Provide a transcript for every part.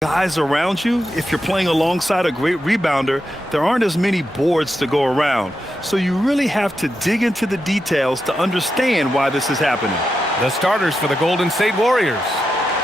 Guys around you, if you're playing alongside a great rebounder, there aren't as many boards to go around. So you really have to dig into the details to understand why this is happening. The starters for the Golden State Warriors.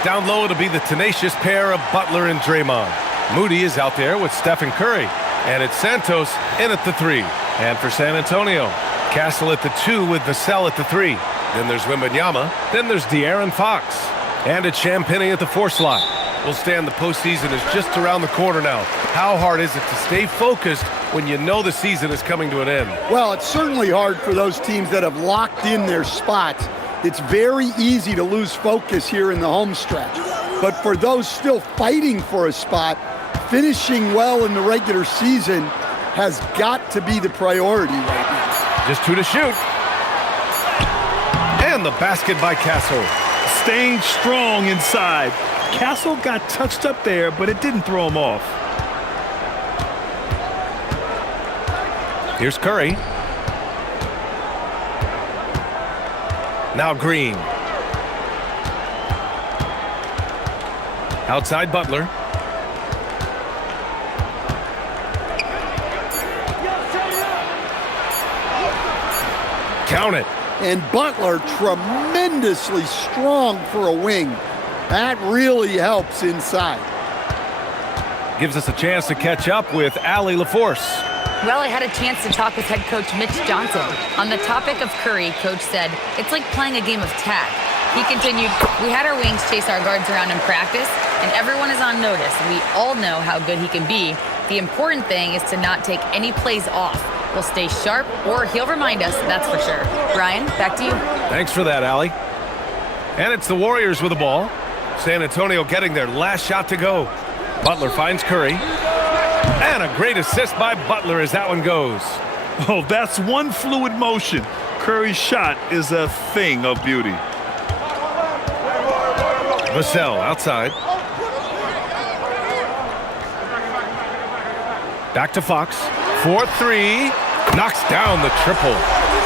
Down low, it'll be the tenacious pair of Butler and Draymond. Moody is out there with Stephen Curry. And it's Santos in at the 3. And for San Antonio, Castle at the 2 with Vassell at the 3. Then there's Wembanyama. Then there's De'Aaron Fox. And it's Champagnie at the 4 slot. We'll stand the postseason is just around the corner now. How hard is it to stay focused when you know the season is coming to an end? Well, it's certainly hard for those teams that have locked in their spots. It's very easy to lose focus here in the home stretch. But for those still fighting for a spot, finishing well in the regular season has got to be the priority right now. Just 2 to shoot. And the basket by Castle. Staying strong inside. Castle got touched up there, but it didn't throw him off. Here's Curry. Now Green. Outside Butler. Count it. And Butler tremendously strong for a wing. That really helps inside. Gives us a chance to catch up with Allie LaForce. Well, I had a chance to talk with head coach Mitch Johnson. On the topic of Curry, coach said, it's like playing a game of tag. He continued, we had our wings chase our guards around in practice, and everyone is on notice. We all know how good he can be. The important thing is to not take any plays off. We'll stay sharp, or he'll remind us, that's for sure. Brian, back to you. Thanks for that, Allie. And it's the Warriors with the ball. San Antonio getting their last shot to go. Butler finds Curry. And a great assist by Butler as that one goes. Oh, that's one fluid motion. Curry's shot is a thing of beauty. Vassell outside. Back to Fox. 4-3. Knocks down the triple.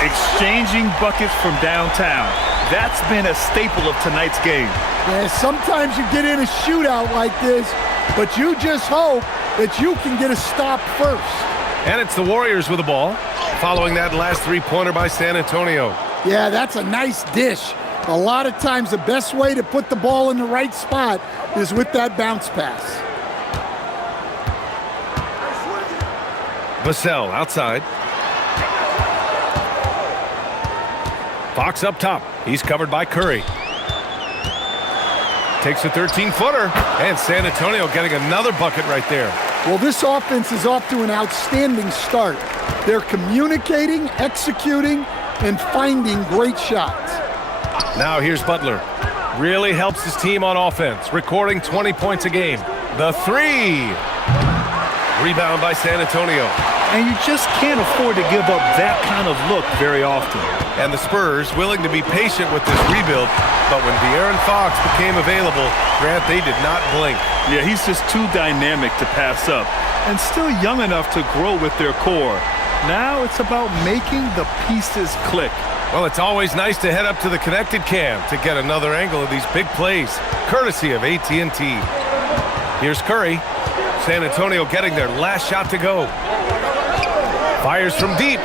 Exchanging buckets from downtown. That's been a staple of tonight's game. Yeah, sometimes you get in a shootout like this, but you just hope that you can get a stop first. And it's the Warriors with the ball, following that last three-pointer by San Antonio. Yeah, that's a nice dish. A lot of times the best way to put the ball in the right spot is with that bounce pass. Vassell outside. Fox up top. He's covered by Curry. Takes a 13-footer. And San Antonio getting another bucket right there. Well, this offense is off to an outstanding start. They're communicating, executing, and finding great shots. Now here's Butler. Really helps his team on offense, recording 20 points a game. The 3. Rebound by San Antonio. And you just can't afford to give up that kind of look very often. And the Spurs willing to be patient with this rebuild, but when De'Aaron Fox became available, Grant, they did not blink. Yeah, he's just too dynamic to pass up and still young enough to grow with their core. Now it's about making the pieces click. Well, it's always nice to head up to the Connected Cam to get another angle of these big plays, courtesy of AT&T. Here's Curry. San Antonio getting their last shot to go. Fires from deep.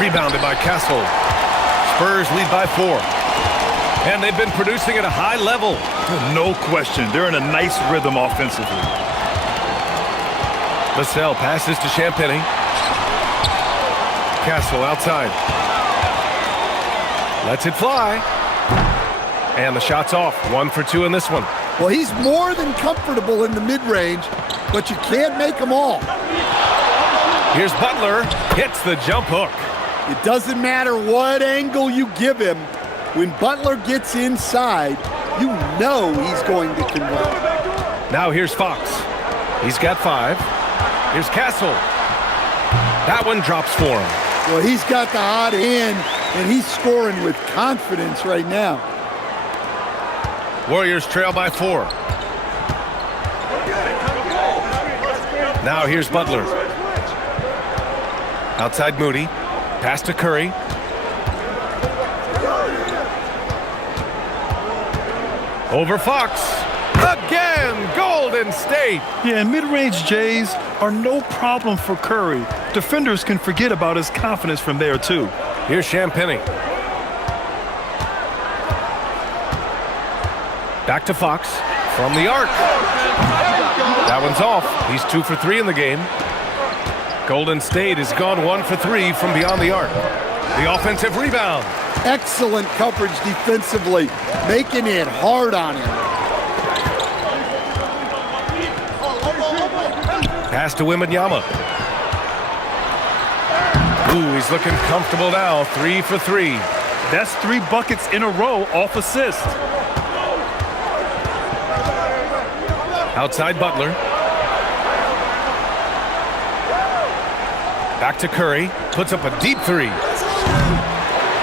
Rebounded by Castle. Spurs lead by 4. And they've been producing at a high level. No question. They're in a nice rhythm offensively. Vassell passes to Champagnie. Castle outside. Lets it fly. And the shot's off. 1 for 2 in this one. Well, he's more than comfortable in the mid-range, but you can't make them all. Here's Butler. Hits the jump hook. It doesn't matter what angle you give him. When Butler gets inside, you know he's going to convert. Now here's Fox. He's got 5. Here's Castle. That one drops for him. Well, he's got the hot hand, and he's scoring with confidence right now. Warriors trail by 4. Now here's Butler. Outside Moody. Pass to Curry. Over Fox. Again! and Golden State. Yeah, and mid-range Jays are no problem for Curry. Defenders can forget about his confidence from there, too. Here's Champagnie. Back to Fox from the arc. That one's off. He's 2 for 3 in the game. Golden State has gone 1 for 3 from beyond the arc. The offensive rebound. Excellent coverage defensively, making it hard on him. Pass to Wembanyama. Ooh, he's looking comfortable now. 3 for 3. That's 3 buckets in a row off assist. Outside Butler. Back to Curry. Puts up a deep 3.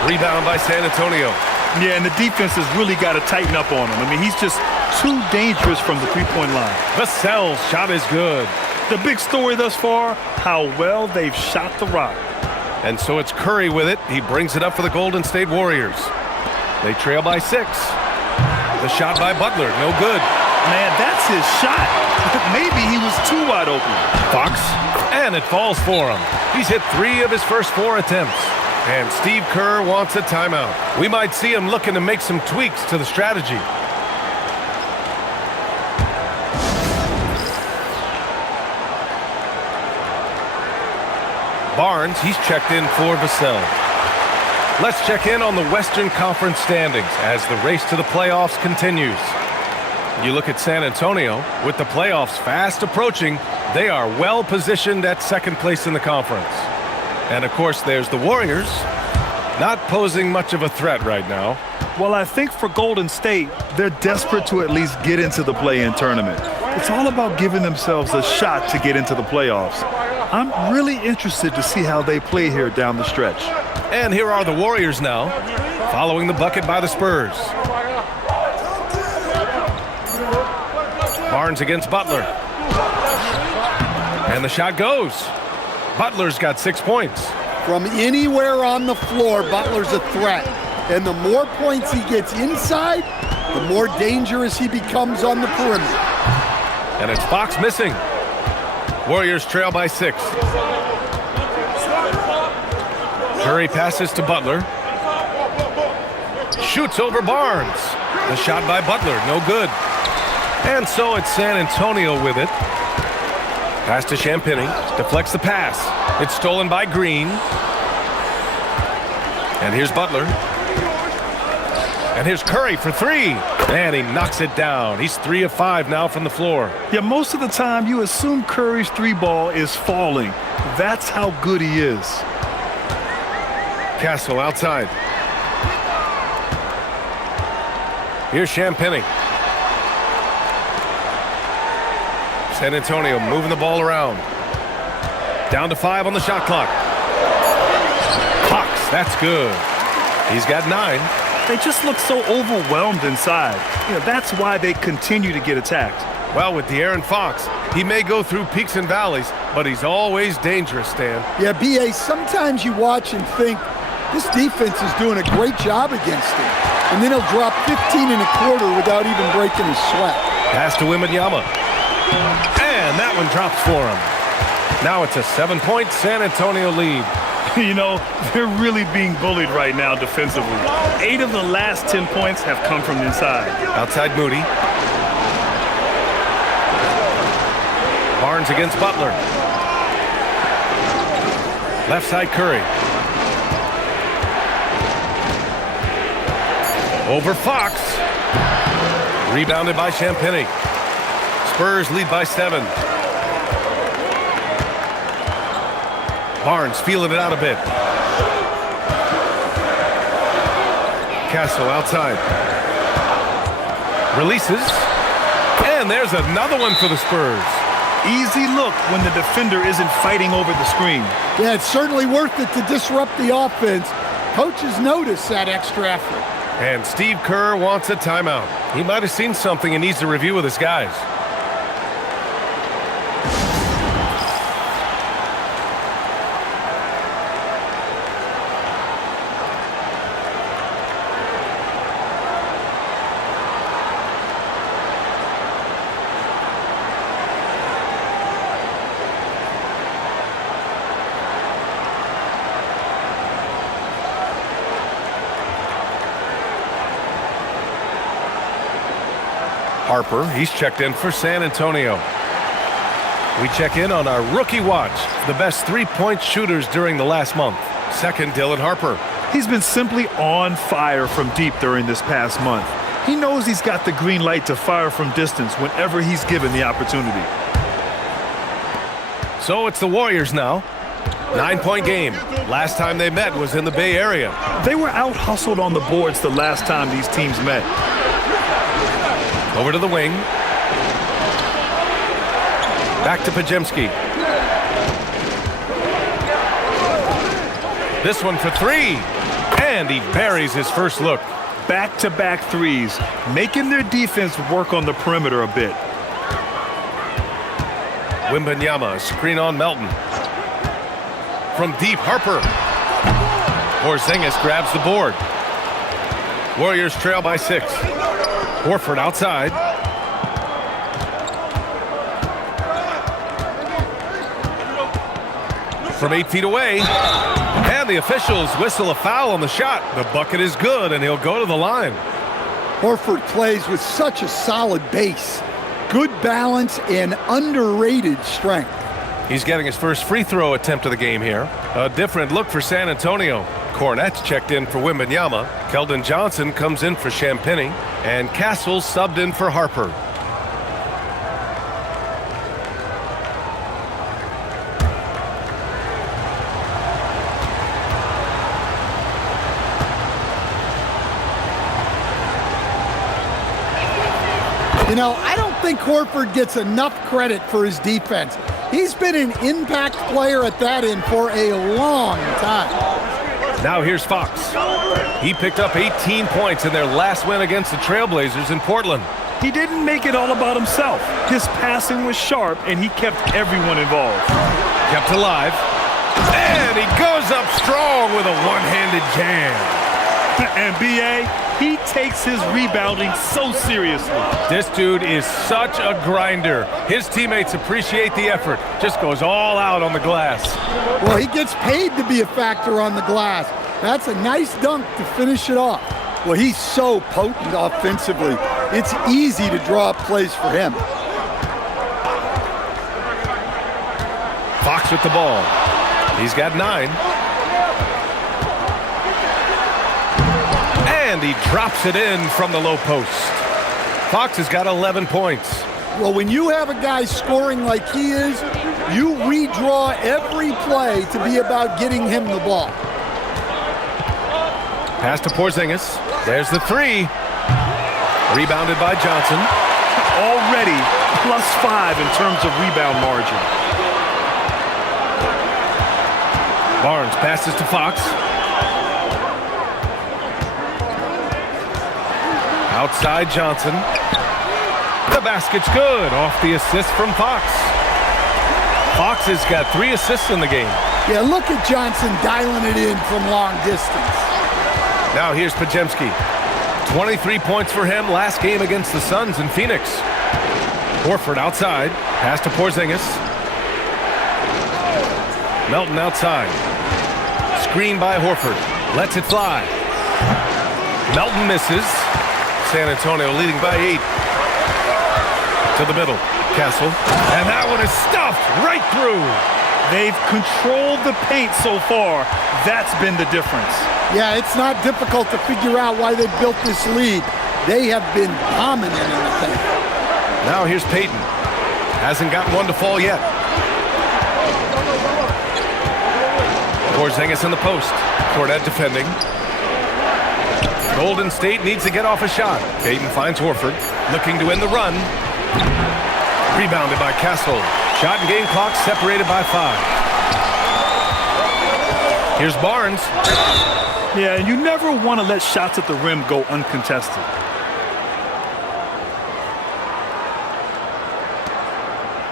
Rebound by San Antonio. Yeah, and the defense has really got to tighten up on him. I mean, he's just too dangerous from the three-point line. Vassell's shot is good. The big story thus far, how well they've shot the rock. And so it's Curry with it. He brings it up for the Golden State Warriors. They trail by 6. The shot by Butler, no good. Man, that's his shot. Maybe he was too wide open. Fox, and it falls for him. He's hit 3 of his first 4 attempts. And Steve Kerr wants a timeout. We might see him looking to make some tweaks to the strategy. Barnes, he's checked in for Vassell. Let's check in on the Western Conference standings as the race to the playoffs continues. You look at San Antonio, with the playoffs fast approaching, they are well positioned at second place in the conference. And of course, there's the Warriors, not posing much of a threat right now. Well, I think for Golden State, they're desperate to at least get into the play-in tournament. It's all about giving themselves a shot to get into the playoffs. I'm really interested to see how they play here down the stretch. And here are the Warriors now, following the bucket by the Spurs. Barnes against Butler. And the shot goes. Butler's got 6 points. From anywhere on the floor, Butler's a threat. And the more points he gets inside, the more dangerous he becomes on the perimeter. And it's Fox missing. Warriors trail by 6. Curry passes to Butler. Shoots over Barnes. The shot by Butler, no good. And so it's San Antonio with it. Pass to Champagnie. Deflects the pass. It's stolen by Green. And here's Butler. And here's Curry for 3. And he knocks it down. He's 3 of 5 now from the floor. Yeah, most of the time you assume Curry's 3-ball is falling. That's how good he is. Castle outside. Here's Champagnie. San Antonio moving the ball around. Down to 5 on the shot clock. Fox, that's good. He's got 9. They just look so overwhelmed inside. You know, that's why they continue to get attacked. Well, with De'Aaron Fox, he may go through peaks and valleys, but he's always dangerous, Stan. Yeah, B.A., sometimes you watch and think, this defense is doing a great job against him. And then he'll drop 15 and a quarter without even breaking a sweat. Pass to Wembanyama. And that one drops for him. Now it's a 7-point San Antonio lead. You know, they're really being bullied right now defensively. 8 of the last 10 points have come from inside. Outside Moody. Barnes against Butler. Left side Curry. Over Fox. Rebounded by Champagnie. Spurs lead by 7. Barnes feeling it out a bit. Castle outside. Releases. And there's another one for the Spurs. Easy look when the defender isn't fighting over the screen. Yeah, it's certainly worth it to disrupt the offense. Coaches notice that extra effort. And Steve Kerr wants a timeout. He might have seen something and needs to review with his guys. Harper. He's checked in for San Antonio. We check in on our rookie watch, the best three-point shooters during the last month. Second, Dylan Harper. He's been simply on fire from deep during this past month. He knows he's got the green light to fire from distance whenever he's given the opportunity. So it's the Warriors now. 9-point game. Last time they met was in the Bay Area. They were out-hustled on the boards the last time these teams met. Over to the wing. Back to Podziemski. This one for three. And he buries his first look. Back-to-back threes, making their defense work on the perimeter a bit. Wembanyama, screen on Melton. From deep, Harper. Porzingis grabs the board. Warriors trail by 6. Horford outside. From 8 feet away. And the officials whistle a foul on the shot. The bucket is good, and he'll go to the line. Horford plays with such a solid base. Good balance and underrated strength. He's getting his first free throw attempt of the game here. A different look for San Antonio. Cornette's checked in for Wembanyama. Keldon Johnson comes in for Champagnie. And Castle subbed in for Harper. You know, I don't think Horford gets enough credit for his defense. He's been an impact player at that end for a long time. Now here's Fox. He picked up 18 points in their last win against the Trailblazers in Portland. He didn't make it all about himself. His passing was sharp, and he kept everyone involved. Kept alive. And he goes up strong with a one-handed jam. And B.A., he takes his rebounding so seriously. This dude is such a grinder. His teammates appreciate the effort. Just goes all out on the glass. Well, he gets paid to be a factor on the glass. That's a nice dunk to finish it off. Well, he's so potent offensively. It's easy to draw up plays for him. Fox with the ball. He's got 9. And he drops it in from the low post. Fox has got 11 points. Well, when you have a guy scoring like he is, you redraw every play to be about getting him the ball. Pass to Porzingis. There's the 3. Rebounded by Johnson. Already +5 in terms of rebound margin. Barnes passes to Fox. Outside Johnson. The basket's good. Off the assist from Fox. Fox has got 3 assists in the game. Yeah, look at Johnson dialing it in from long distance. Now here's Podziemski. 23 points for him last game against the Suns in Phoenix. Horford outside. Pass to Porzingis. Melton outside. Screen by Horford. Lets it fly. Melton misses. San Antonio leading by 8. To the middle. Castle. And that one is stuffed right through. They've controlled the paint so far. That's been the difference. Yeah, it's not difficult to figure out why they built this lead. They have been dominant in the paint. Now here's Payton. Hasn't gotten one to fall yet. Porzingis in the post. Cornette defending. Golden State needs to get off a shot. Payton finds Horford. Looking to end the run. Rebounded by Castle. Shot and game clock separated by 5. Here's Barnes. Yeah, and you never want to let shots at the rim go uncontested.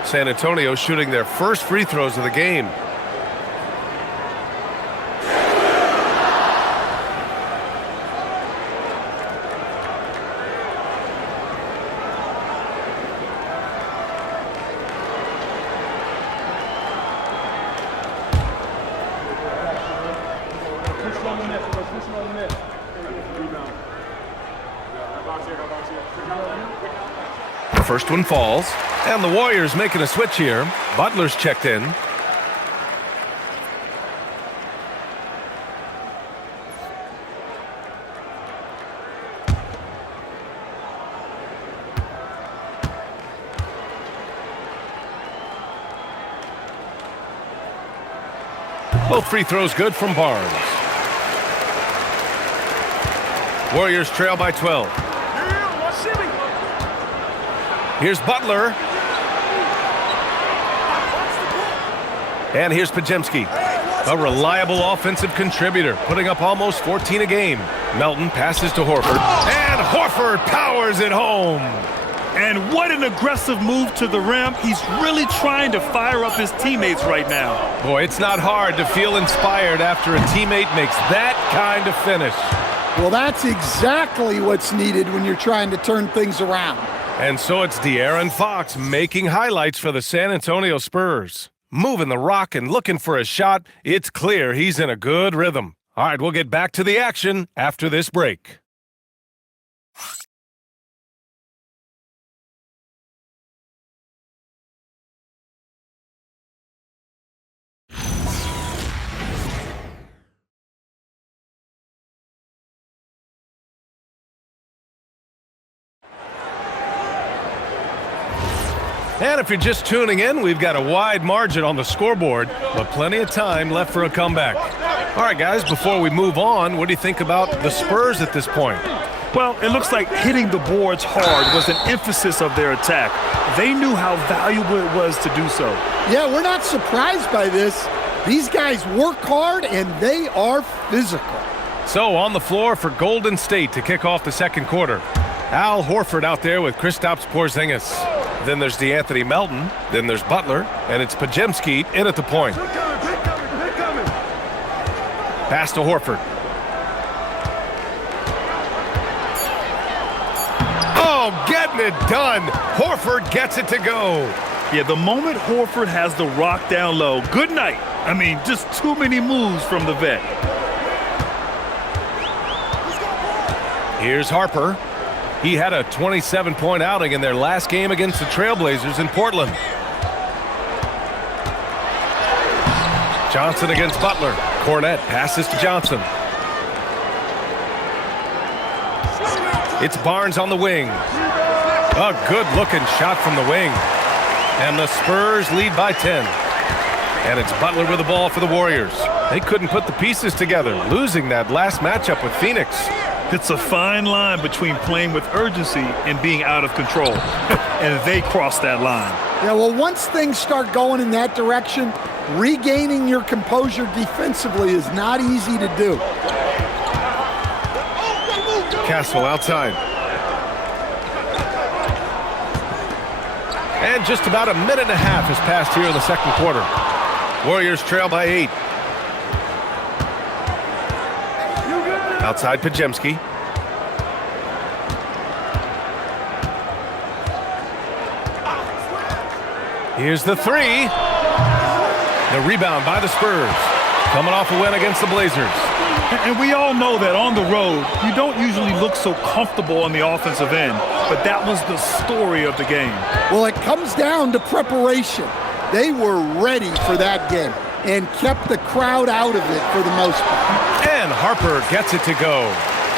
San Antonio shooting their first free throws of the game. First one falls. And the Warriors making a switch here. Butler's checked in. Both free throws good from Barnes. Warriors trail by 12. Here's Butler. And here's Podziemski. A reliable offensive contributor, putting up almost 14 a game. Melton passes to Horford. And Horford powers it home. And what an aggressive move to the rim. He's really trying to fire up his teammates right now. Boy, it's not hard to feel inspired after a teammate makes that kind of finish. Well, that's exactly what's needed when you're trying to turn things around. And so it's De'Aaron Fox making highlights for the San Antonio Spurs. Moving the rock and looking for a shot, it's clear he's in a good rhythm. All right, we'll get back to the action after this break. And if you're just tuning in, we've got a wide margin on the scoreboard, but plenty of time left for a comeback. All right, guys, before we move on, what do you think about the Spurs at this point? Well, it looks like hitting the boards hard was an emphasis of their attack. They knew how valuable it was to do so. Yeah, we're not surprised by this. These guys work hard, and they are physical. So on the floor for Golden State to kick off the second quarter. Al Horford out there with Kristaps Porzingis. Then there's DeAnthony Melton. Then there's Butler. And it's Podziemski in at the point. Pass to Horford. Oh, getting it done. Horford gets it to go. Yeah, the moment Horford has the rock down low, good night. I mean, just too many moves from the vet. Here's Harper. He had a 27-point outing in their last game against the Trailblazers in Portland. Johnson against Butler. Cornette passes to Johnson. It's Barnes on the wing. A good-looking shot from the wing. And the Spurs lead by 10. And it's Butler with the ball for the Warriors. They couldn't put the pieces together, losing that last matchup with Phoenix. It's a fine line between playing with urgency and being out of control. And they crossed that line. Yeah, well, once things start going in that direction, regaining your composure defensively is not easy to do. Castle outside. And just about a minute and a half has passed here in the second quarter. Warriors trail by 8. Outside Podziemski. Here's the three. The rebound by the Spurs. Coming off a win against the Blazers. And we all know that on the road, you don't usually look so comfortable on the offensive end. But that was the story of the game. Well, it comes down to preparation. They were ready for that game and kept the crowd out of it for the most part. And Harper gets it to go.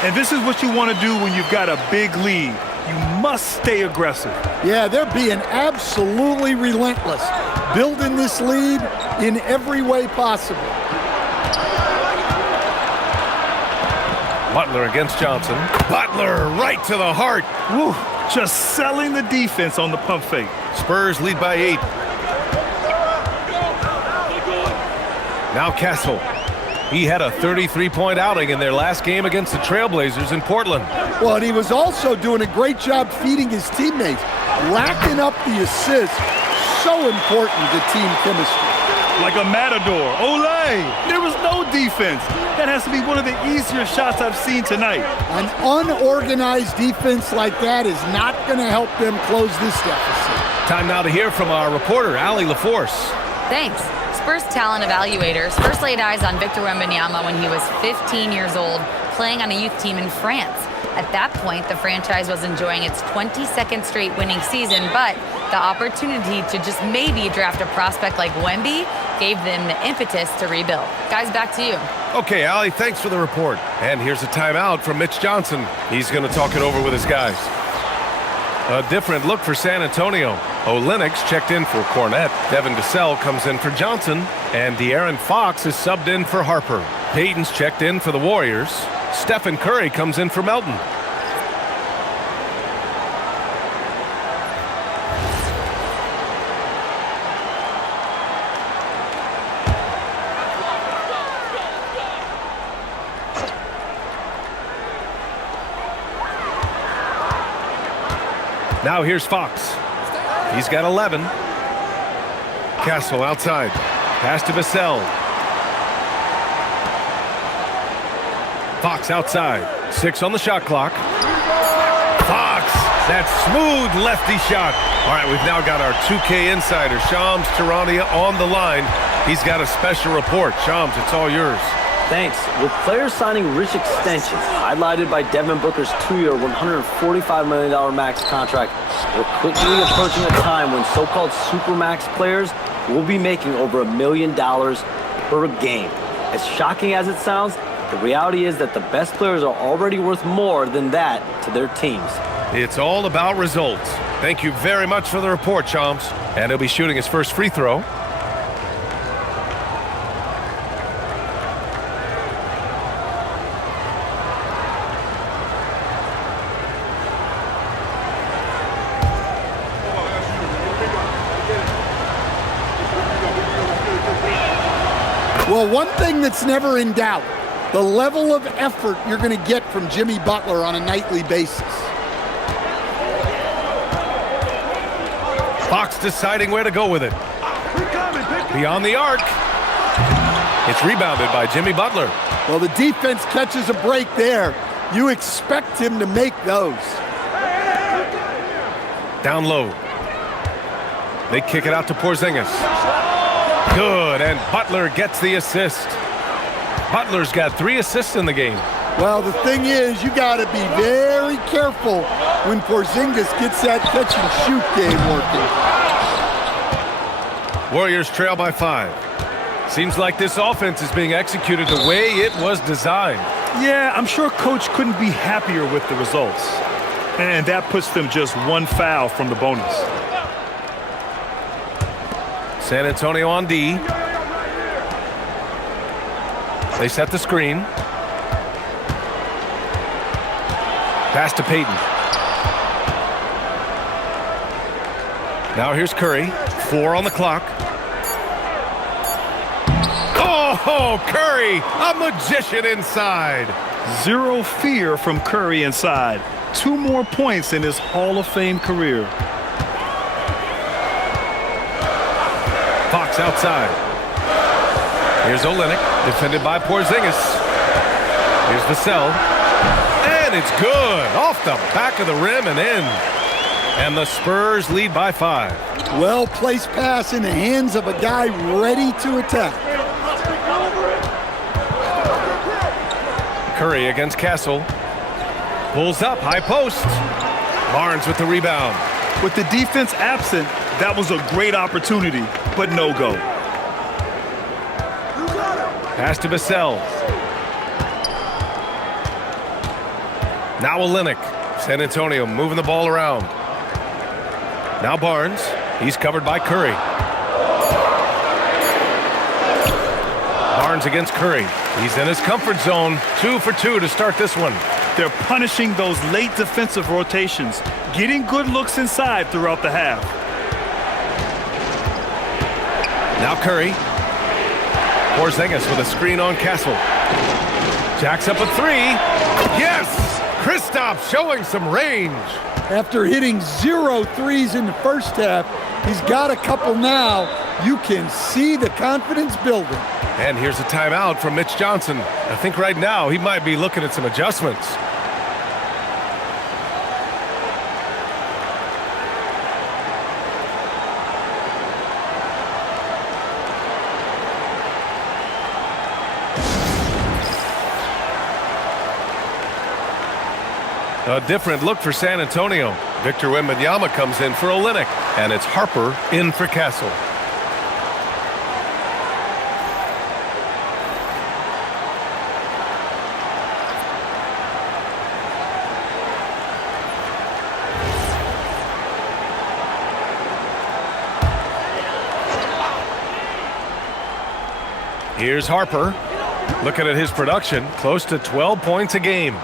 And this is what you want to do when you've got a big lead. You must stay aggressive. Yeah, they're being absolutely relentless, building this lead in every way possible. Butler against Johnson. Butler right to the heart. Woo, just selling the defense on the pump fake. Spurs lead by 8. Now Castle. He had a 33-point outing in their last game against the Trailblazers in Portland. Well, and he was also doing a great job feeding his teammates, racking up the assists. So important to team chemistry. Like a matador. Olay! There was no defense. That has to be one of the easier shots I've seen tonight. An unorganized defense like that is not going to help them close this deficit. Time now to hear from our reporter, Allie LaForce. Thanks. Spurs talent evaluators first laid eyes on Victor Wembanyama when he was 15 years old, playing on a youth team in France. At that point, the franchise was enjoying its 22nd straight winning season, but the opportunity to just maybe draft a prospect like Wemby gave them the impetus to rebuild. Guys, back to you. Okay, Allie, thanks for the report. And here's a timeout from Mitch Johnson. He's going to talk it over with his guys. A different look for San Antonio. Lynx checked in for Cornette. Devin Vassell comes in for Johnson. And De'Aaron Fox is subbed in for Harper. Payton's checked in for the Warriors. Stephen Curry comes in for Melton. Now here's Fox. He's got 11. Castle outside. Pass to Vassell. Fox outside. 6 on the shot clock. Fox! That smooth lefty shot. All right, we've now got our 2K insider, Shams Charania, on the line. He's got a special report. Shams, it's all yours. Thanks. With players signing rich extensions, highlighted by Devin Booker's 2-year, $145 million max contract, we're quickly approaching a time when so-called supermax players will be making over $1 million per game. As shocking as it sounds, the reality is that the best players are already worth more than that to their teams. It's all about results. Thank you very much for the report, Shams. And he'll be shooting his first free throw. Well, one thing that's never in doubt, the level of effort you're going to get from Jimmy Butler on a nightly basis. Fox deciding where to go with it. Beyond the arc. It's rebounded by Jimmy Butler. Well, the defense catches a break there. You expect him to make those. Down low. They kick it out to Porzingis. Good, and Butler gets the assist. Butler's got 3 assists in the game. Well, the thing is, you got to be very careful when Porzingis gets that catch-and-shoot game working. Warriors trail by 5. Seems like this offense is being executed the way it was designed. Yeah, I'm sure Coach couldn't be happier with the results. And that puts them just 1 foul from the bonus. San Antonio on D. They set the screen. Pass to Payton. Now here's Curry. 4 on the clock. Oh, Curry, a magician inside. 0 fear from Curry inside. 2 more points in his Hall of Fame career. Fox outside. Here's Olynyk, defended by Porzingis. Here's Vassell. And it's good. Off the back of the rim and in. And the Spurs lead by 5. Well-placed pass in the hands of a guy ready to attack. Curry against Castle. Pulls up, high post. Barnes with the rebound. With the defense absent, that was a great opportunity, but no go. Pass to Vassell. Now Olynyk. San Antonio moving the ball around. Now Barnes. He's covered by Curry. Barnes against Curry. He's in his comfort zone. 2 for 2 to start this one. They're punishing those late defensive rotations, getting good looks inside throughout the half. Now Curry. Porzingis with a screen on Castle. Jacks up a 3. Yes! Kristaps showing some range. After hitting 0 threes in the first half, he's got a couple now. You can see the confidence building. And here's a timeout from Mitch Johnson. I think right now he might be looking at some adjustments. A different look for San Antonio. Victor Wembanyama comes in for Olynyk, and it's Harper in for Castle. Here's Harper. Looking at his production, close to 12 points a game.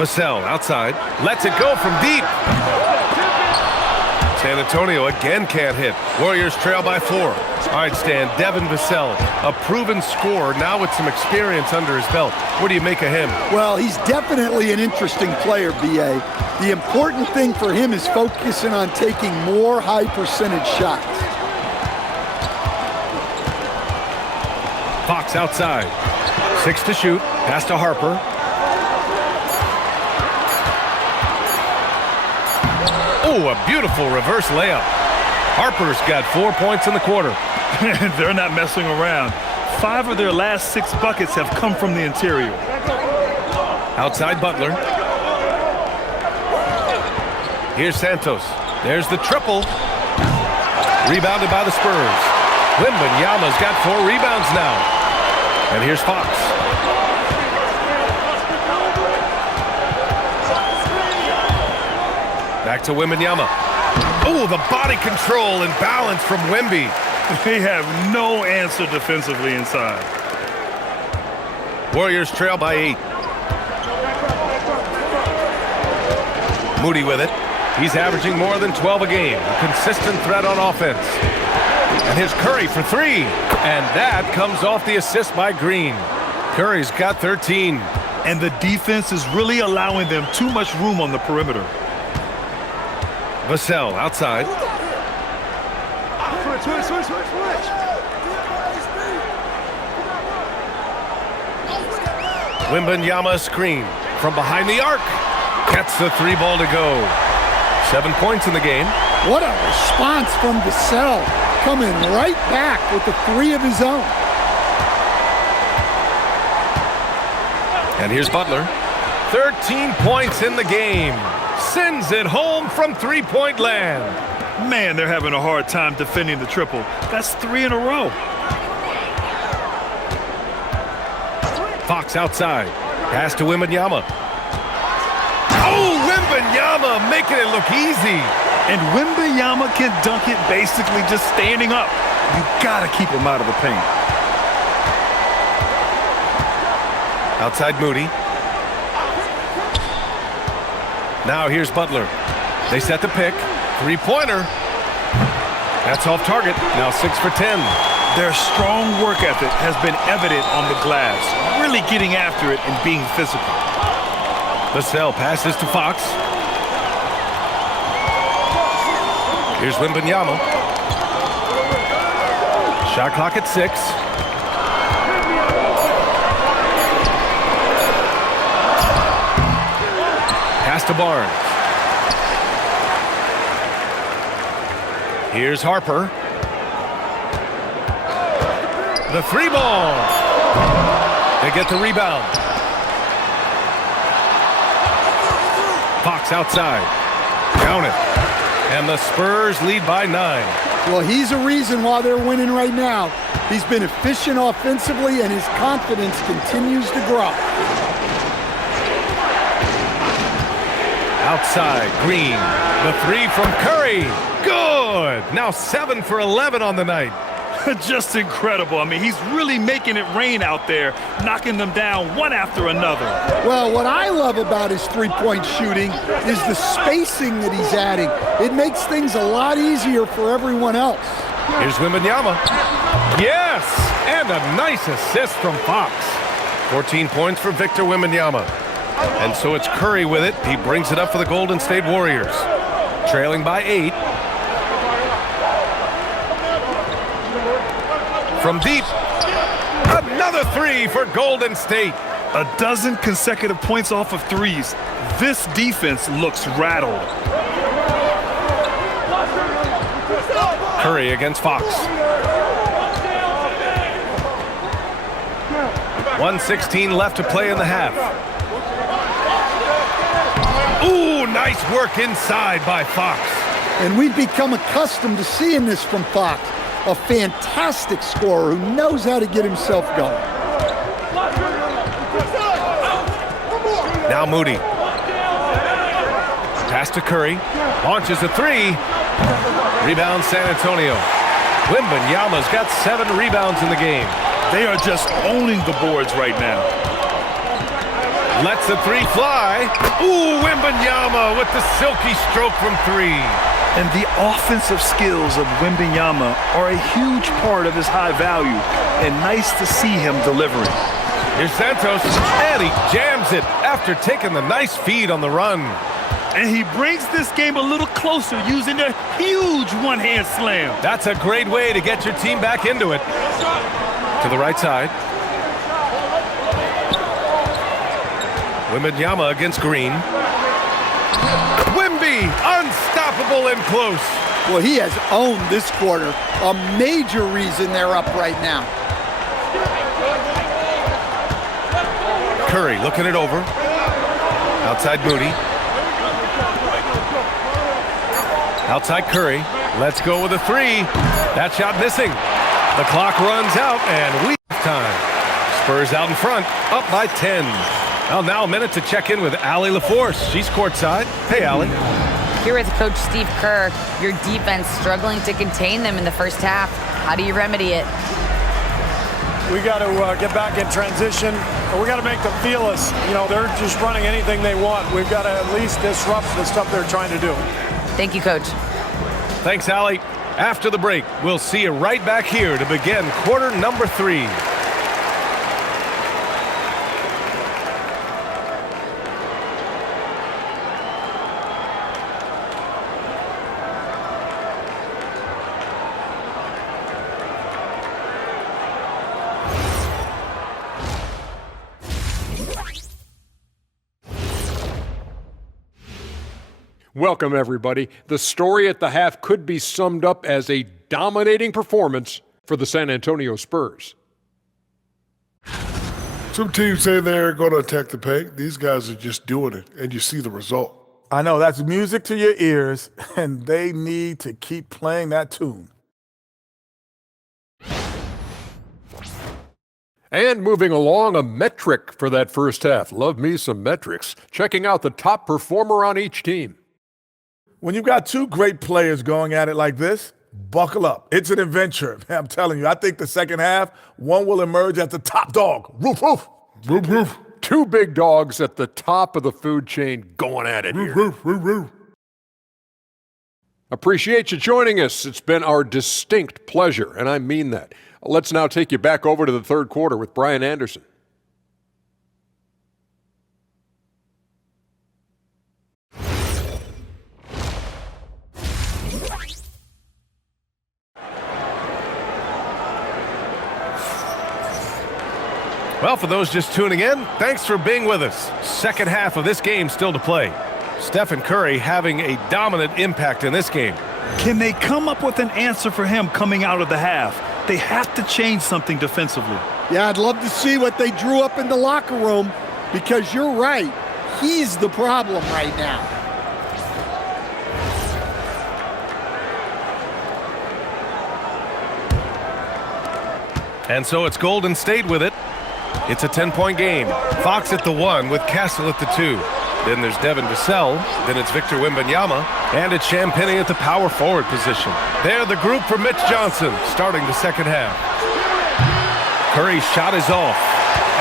Vassell outside, lets it go from deep. San Antonio again can't hit. Warriors trail by 4. All right, Stan, Devin Vassell, a proven scorer, now with some experience under his belt. What do you make of him? Well, he's definitely an interesting player, B.A. The important thing for him is focusing on taking more high-percentage shots. Fox outside. 6 to shoot. Pass to Harper. Oh, a beautiful reverse layup. Harper's got 4 points in the quarter. They're not messing around. 5 of their last 6 buckets have come from the interior. Outside Butler. Here's Santos. There's the triple. Rebounded by the Spurs. Wembanyama's got 4 rebounds now. And here's Fox. Back to Wembanyama. Oh, the body control and balance from Wemby. They have no answer defensively inside. Warriors trail by 8. Moody with it. He's averaging more than 12 a game. A consistent threat on offense. And here's Curry for 3. And that comes off the assist by Green. Curry's got 13. And the defense is really allowing them too much room on the perimeter. Vassell outside. Wembanyama screen from behind the arc. Gets the 3 ball to go. 7 points in the game. What a response from Vassell, coming right back with the 3 of his own. And here's Butler. 13 points in the game. Sends it home from three-point land. Man, they're having a hard time defending the triple. That's 3 in a row. Fox outside. Pass to Wembanyama. Oh, Wembanyama making it look easy. And Wembanyama can dunk it basically just standing up. You gotta keep him out of the paint. Outside Moody. Now here's Butler. They set the pick. 3-pointer. That's off target. Now 6 for 10. Their strong work ethic has been evident on the glass. Really getting after it and being physical. Vassell passes to Fox. Here's Wembanyama. Shot clock at 6. Pass to Barnes. Here's Harper. The 3 ball. They get the rebound. Fox outside. Count it. And the Spurs lead by 9. Well, he's a reason why they're winning right now. He's been efficient offensively, and his confidence continues to grow. Outside, Green. The 3 from Curry. Good. Now 7 for 11 on the night. Just incredible. I mean, he's really making it rain out there, knocking them down one after another. Well, what I love about his three-point shooting is the spacing that he's adding. It makes things a lot easier for everyone else. Here's Wembanyama. Yes! And a nice assist from Fox. 14 points for Victor Wembanyama. And so it's Curry with it. He brings it up for the Golden State Warriors. Trailing by 8. From deep, another 3 for Golden State. A dozen consecutive points off of threes. This defense looks rattled. Curry against Fox. 1:16 left to play in the half. Ooh, nice work inside by Fox. And we've become accustomed to seeing this from Fox. A fantastic scorer who knows how to get himself going. Now Moody. Pass to Curry. Launches a three. Rebound San Antonio. Wembanyama's got 7 rebounds in the game. They are just owning the boards right now. Lets the three fly. Ooh, Wembanyama with the silky stroke from 3. And the offensive skills of Wembanyama are a huge part of his high value, and nice to see him delivering. Here's Santos, and he jams it after taking the nice feed on the run. And he brings this game a little closer using a huge one-hand slam. That's a great way to get your team back into it. To the right side. Wembanyama against Green. Wemby, unstoppable and close. Well, he has owned this quarter. A major reason they're up right now. Curry looking it over. Outside Moody. Outside Curry. Let's go with a 3. That shot missing. The clock runs out and we have time. Spurs out in front, up by 10. Well, now a minute to check in with Allie LaForce. She's courtside. Hey, Allie. Here with Coach Steve Kerr, your defense struggling to contain them in the first half. How do you remedy it? We got to get back in transition. We got to make them feel us. You know, they're just running anything they want. We've got to at least disrupt the stuff they're trying to do. Thank you, Coach. Thanks, Allie. After the break, we'll see you right back here to begin quarter number 3. Welcome, everybody. The story at the half could be summed up as a dominating performance for the San Antonio Spurs. Some teams say they're going to attack the paint. These guys are just doing it, and you see the result. I know, that's music to your ears, and they need to keep playing that tune. And moving along, a metric for that first half. Love me some metrics. Checking out the top performer on each team. When you've got 2 great players going at it like this, buckle up. It's an adventure. I'm telling you, I think the second half, one will emerge as the top dog. Roof, roof. Roof, roof. 2 big dogs at the top of the food chain going at it here. Roof, roof, roof. Appreciate you joining us. It's been our distinct pleasure, and I mean that. Let's now take you back over to the third quarter with Brian Anderson. Well, for those just tuning in, thanks for being with us. Second half of this game still to play. Stephen Curry having a dominant impact in this game. Can they come up with an answer for him coming out of the half? They have to change something defensively. Yeah, I'd love to see what they drew up in the locker room, because you're right. He's the problem right now. And so it's Golden State with it. It's a 10-point game. Fox at the 1 with Castle at the 2. Then there's Devin Vassell. Then it's Victor Wembanyama. And it's Champagnie at the power forward position. They're the group for Mitch Johnson starting the second half. Curry's shot is off.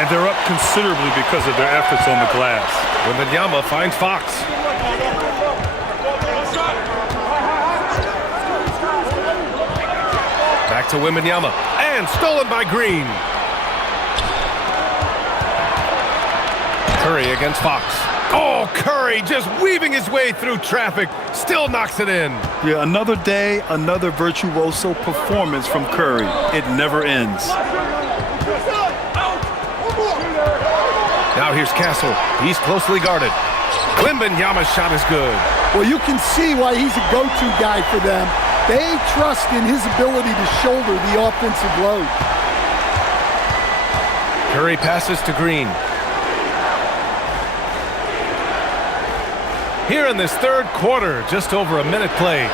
And they're up considerably because of their efforts on the glass. Wembanyama finds Fox. Back to Wembanyama. And stolen by Green. Curry against Fox. Oh, Curry just weaving his way through traffic. Still knocks it in. Yeah, another day, another virtuoso performance from Curry. It never ends. Now here's Castle. He's closely guarded. Wembanyama's shot is good. Well, you can see why he's a go-to guy for them. They trust in his ability to shoulder the offensive load. Curry passes to Green. Here in this third quarter, just over a minute played.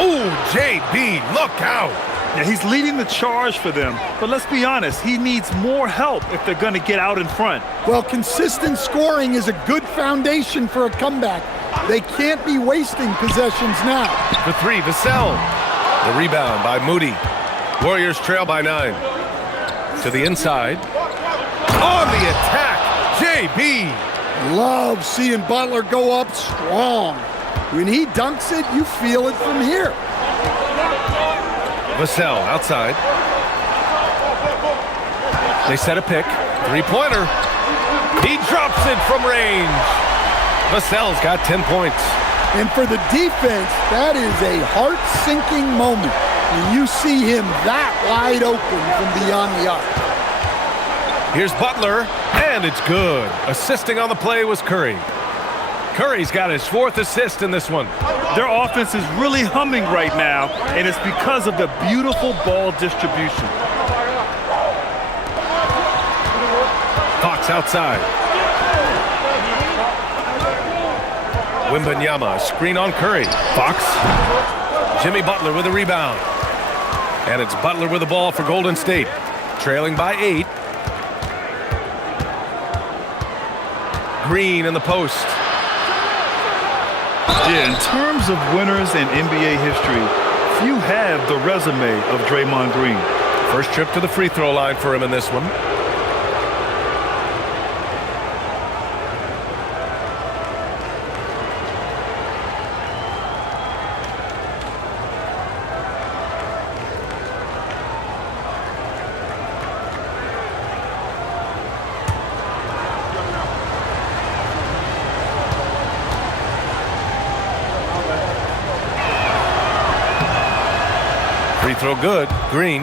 Ooh, JB, look out. Yeah, he's leading the charge for them, but let's be honest, he needs more help if they're going to get out in front. Well, consistent scoring is a good foundation for a comeback. They can't be wasting possessions now. For three, Vassell. The rebound by Moody. Warriors trail by 9. To the inside. On the attack, JB. Love seeing Butler go up strong. When he dunks it, you feel it from here. Vassell outside. They set a pick. Three-pointer. He drops it from range. Vassell's got 10 points. And for the defense, that is a heart-sinking moment when you see him that wide open from beyond the arc. Here's Butler, and it's good. Assisting on the play was Curry. Curry's got his 4th assist in this one. Their offense is really humming right now, and it's because of the beautiful ball distribution. Fox outside. Wembanyama, screen on Curry. Fox. Jimmy Butler with a rebound. And it's Butler with the ball for Golden State. Trailing by 8. Green in the post. Yeah, in terms of winners in NBA history, few have the resume of Draymond Green. First trip to the free throw line for him in this one. Free throw good. Green.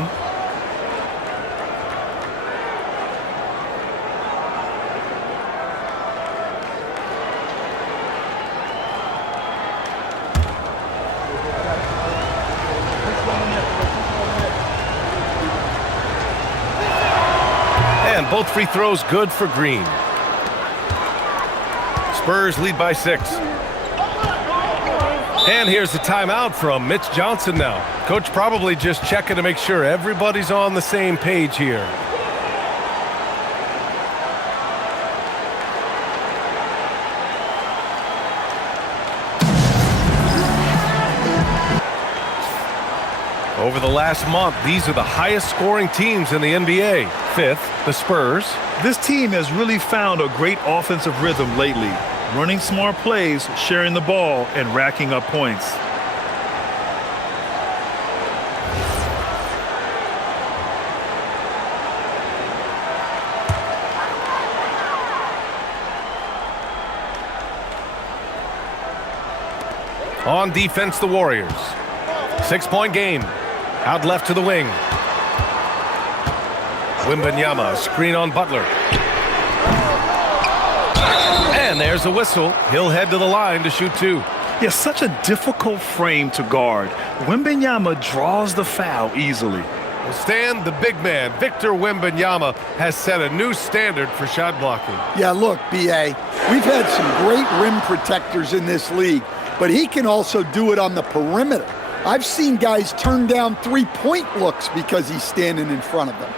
And both free throws good for Green. Spurs lead by 6. And here's the timeout from Mitch Johnson now. Coach probably just checking to make sure everybody's on the same page here. Over the last month, these are the highest scoring teams in the NBA. 5th, the Spurs. This team has really found a great offensive rhythm lately. Running smart plays, sharing the ball, and racking up points. On defense, the Warriors. 6-point game. Out left to the wing. Wembanyama, screen on Butler. And there's a whistle. He'll head to the line to shoot 2. Yeah, such a difficult frame to guard. Wembanyama draws the foul easily. Well, Stan, the big man, Victor Wembanyama, has set a new standard for shot blocking. Yeah, look, B.A., we've had some great rim protectors in this league, but he can also do it on the perimeter. I've seen guys turn down three-point looks because he's standing in front of them.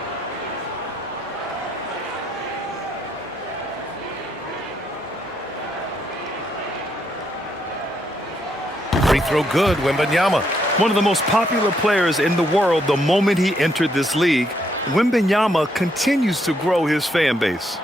Free throw good, Wembanyama. One of the most popular players in the world the moment he entered this league, Wembanyama continues to grow his fan base.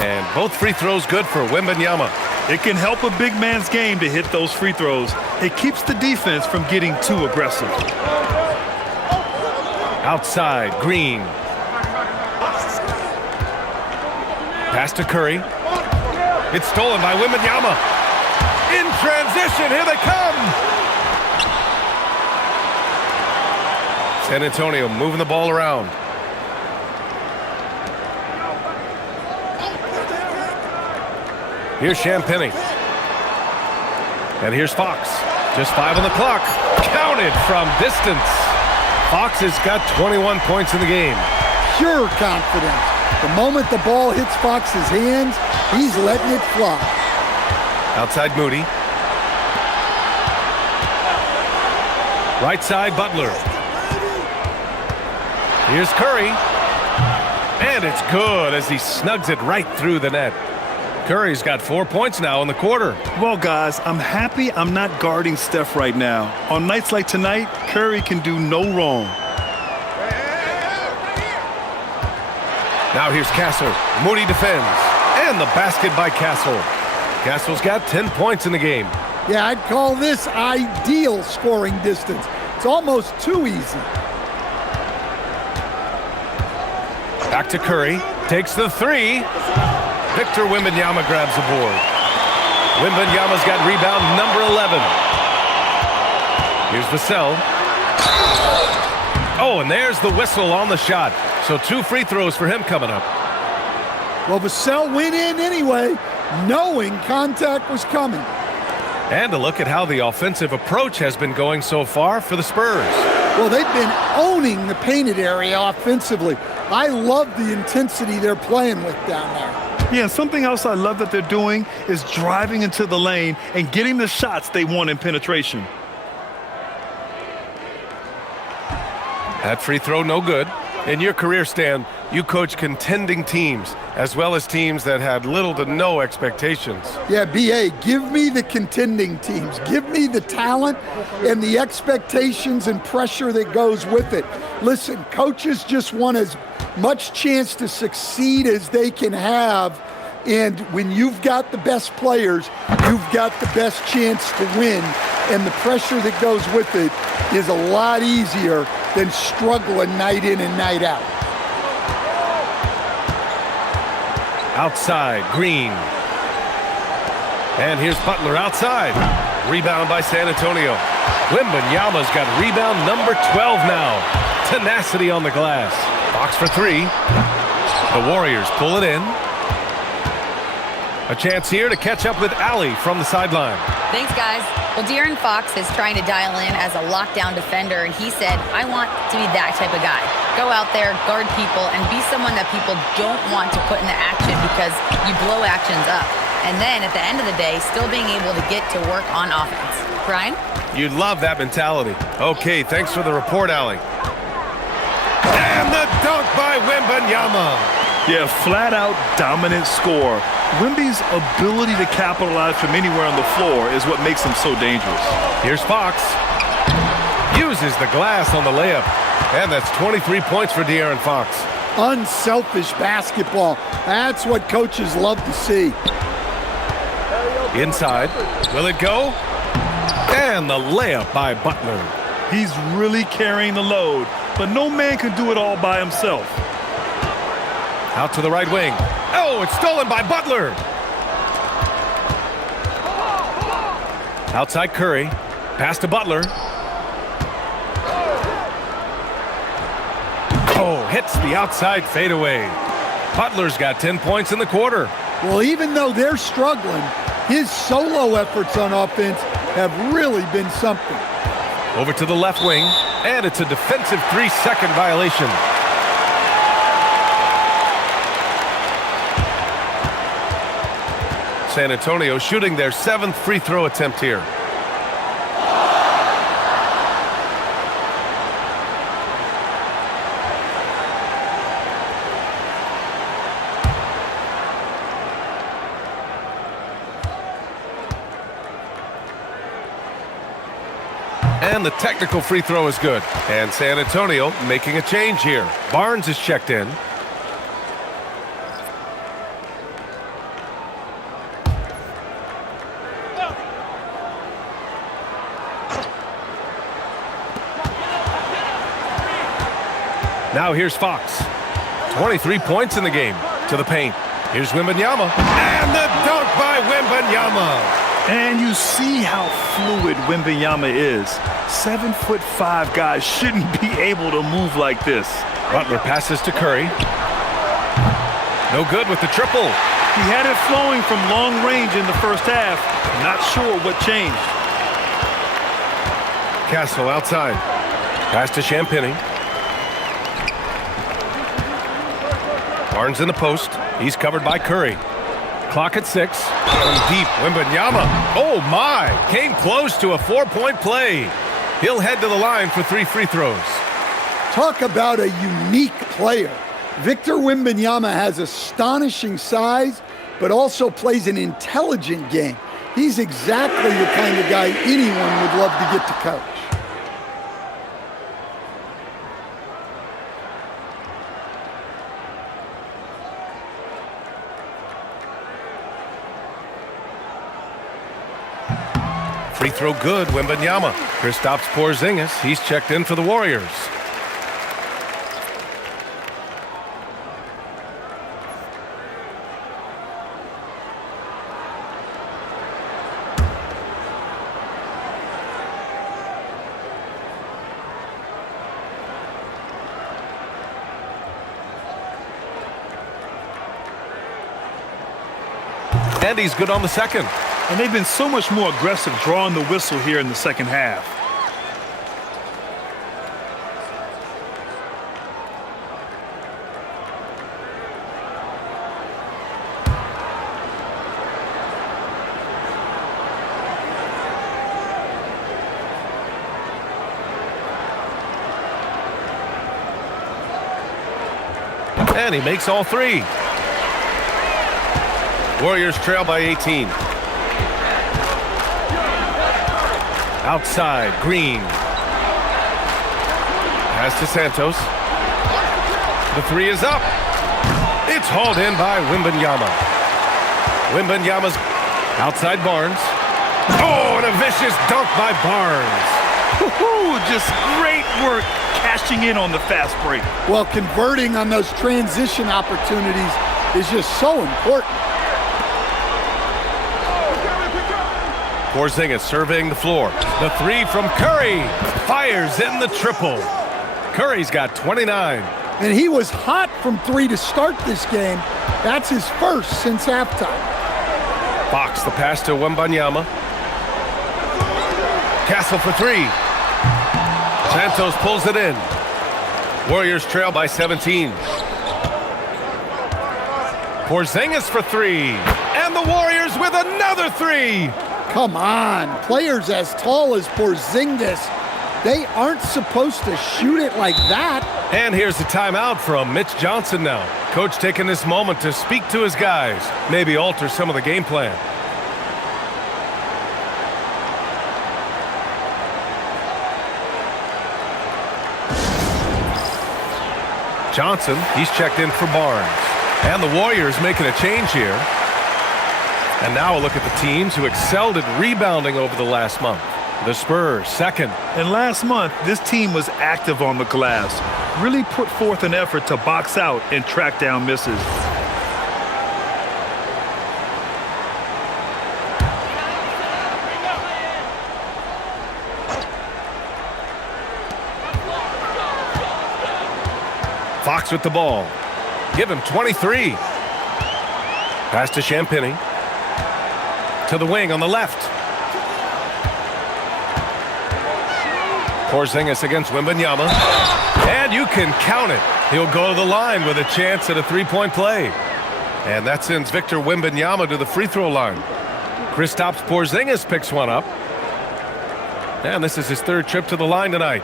And both free throws good for Wembanyama. It can help a big man's game to hit those free throws. It keeps the defense from getting too aggressive. Outside, Green. Pass to Curry. It's stolen by Wembanyama. In transition, here they come. San Antonio moving the ball around. Here's Champagnie. And here's Fox. Just 5 on the clock. Counted from distance. Fox has got 21 points in the game. Pure confidence. The moment the ball hits Fox's hands, he's letting it fly. Outside Moody. Right side Butler. Here's Curry. And it's good as he snugs it right through the net. Curry's got 4 points now in the quarter. Well, guys, I'm happy I'm not guarding Steph right now. On nights like tonight, Curry can do no wrong. Now here's Castle. Moody defends. And the basket by Castle. Castle's got 10 points in the game. Yeah, I'd call this ideal scoring distance. It's almost too easy. Back to Curry. Takes the three. Victor Wembanyama grabs the board. Wembanyama's got rebound number 11. Here's Vassell. Oh, and there's the whistle on the shot. So 2 free throws for him coming up. Well, Vassell went in anyway, knowing contact was coming. And a look at how the offensive approach has been going so far for the Spurs. Well, they've been owning the painted area offensively. I love the intensity they're playing with down there. Yeah, something else I love that they're doing is driving into the lane and getting the shots they want in penetration. That free throw, no good. In your career, Stan, you coach contending teams as well as teams that had little to no expectations. Yeah, B.A., give me the contending teams. Give me the talent and the expectations and pressure that goes with it. Listen, coaches just want as much chance to succeed as they can have. And when you've got the best players, you've got the best chance to win. And the pressure that goes with it is a lot easier than struggling night in and night out. Outside, Green. And here's Butler outside. Rebound by San Antonio. Wembanyama's got rebound number 12 now. Tenacity on the glass. Fox for 3. The Warriors pull it in. A chance here to catch up with Allie from the sideline. Thanks, guys. Well, De'Aaron Fox is trying to dial in as a lockdown defender, and he said, I want to be that type of guy. Go out there, guard people, and be someone that people don't want to put into action because you blow actions up. And then at the end of the day, still being able to get to work on offense. Brian? You love that mentality. Okay, thanks for the report, Allie. And the dunk by Wembanyama. Yeah, flat-out dominant score. Wemby's ability to capitalize from anywhere on the floor is what makes him so dangerous. Here's Fox. Uses the glass on the layup. And that's 23 points for De'Aaron Fox. Unselfish basketball. That's what coaches love to see. Inside. Will it go? And the layup by Butler. He's really carrying the load, but no man can do it all by himself. Out to the right wing. Oh, it's stolen by Butler. Outside Curry. Pass to Butler. Oh, hits the outside fadeaway. Butler's got 10 points in the quarter. Well, even though they're struggling, his solo efforts on offense have really been something. Over to the left wing, and it's a defensive 3-second violation. San Antonio shooting their 7th free throw attempt here. And the technical free throw is good. And San Antonio making a change here. Barnes is checked in. Now here's Fox. 23 points in the game. To the paint. Here's Wembanyama. And the dunk by Wembanyama. And you see how fluid Wembanyama is. 7'5" guys shouldn't be able to move like this. Butler passes to Curry. No good with the triple. He had it flowing from long range in the first half. Not sure what changed. Castle outside. Pass to Champagny. Barnes in the post. He's covered by Curry. Clock at 6. From deep, Wembanyama. Oh, my. Came close to a 4-point play. He'll head to the line for 3 free throws. Talk about a unique player. Victor Wembanyama has astonishing size, but also plays an intelligent game. He's exactly the kind of guy anyone would love to get to coach. Free throw good, Wembanyama. Kristaps Porzingis, he's checked in for the Warriors. And he's good on the second. And they've been so much more aggressive drawing the whistle here in the second half. And he makes all 3. Warriors trail by 18. Outside, Green. Pass to Santos. The 3 is up. It's hauled in by Wembanyama. Wembanyama's outside Barnes. Oh, and a vicious dunk by Barnes. Woohoo! Just great work cashing in on the fast break. Well, converting on those transition opportunities is just so important. Porzingis surveying the floor. The 3 from Curry. Fires in the triple. Curry's got 29. And he was hot from 3 to start this game. That's his first since halftime. Fox the pass to Wembanyama. Castle for 3. Santos pulls it in. Warriors trail by 17. Porzingis for 3. And the Warriors with another 3. Come on, players as tall as Porzingis, they aren't supposed to shoot it like that. And here's the timeout from Mitch Johnson now. Coach taking this moment to speak to his guys, maybe alter some of the game plan. Johnson, he's checked in for Barnes. And the Warriors making a change here. And now a look at the teams who excelled at rebounding over the last month. The Spurs, second. And last month, this team was active on the glass. Really put forth an effort to box out and track down misses. Fox with the ball. Give him 23. Pass to Champagny. To the wing on the left. Porzingis against Wembanyama. And you can count it. He'll go to the line with a chance at a 3-point play. And that sends Victor Wembanyama to the free throw line. Kristaps Porzingis picks one up. And this is his 3rd trip to the line tonight.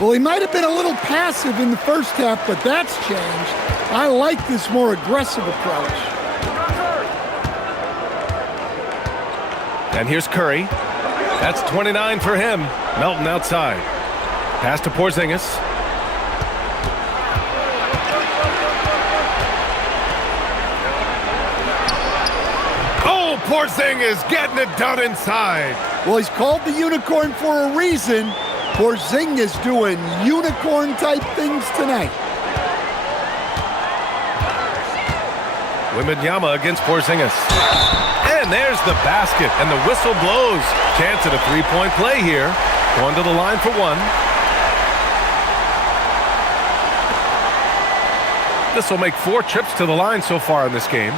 Well, he might have been a little passive in the first half, but that's changed. I like this more aggressive approach. And here's Curry. That's 29 for him. Melton outside. Pass to Porzingis. Oh, Porzingis getting it done inside. Well, he's called the unicorn for a reason. Porzingis doing unicorn-type things tonight. Wembanyama against Porzingis. And there's the basket, and the whistle blows. Chance at a three-point play here. Going to the line for one. This will make 4 trips to the line so far in this game.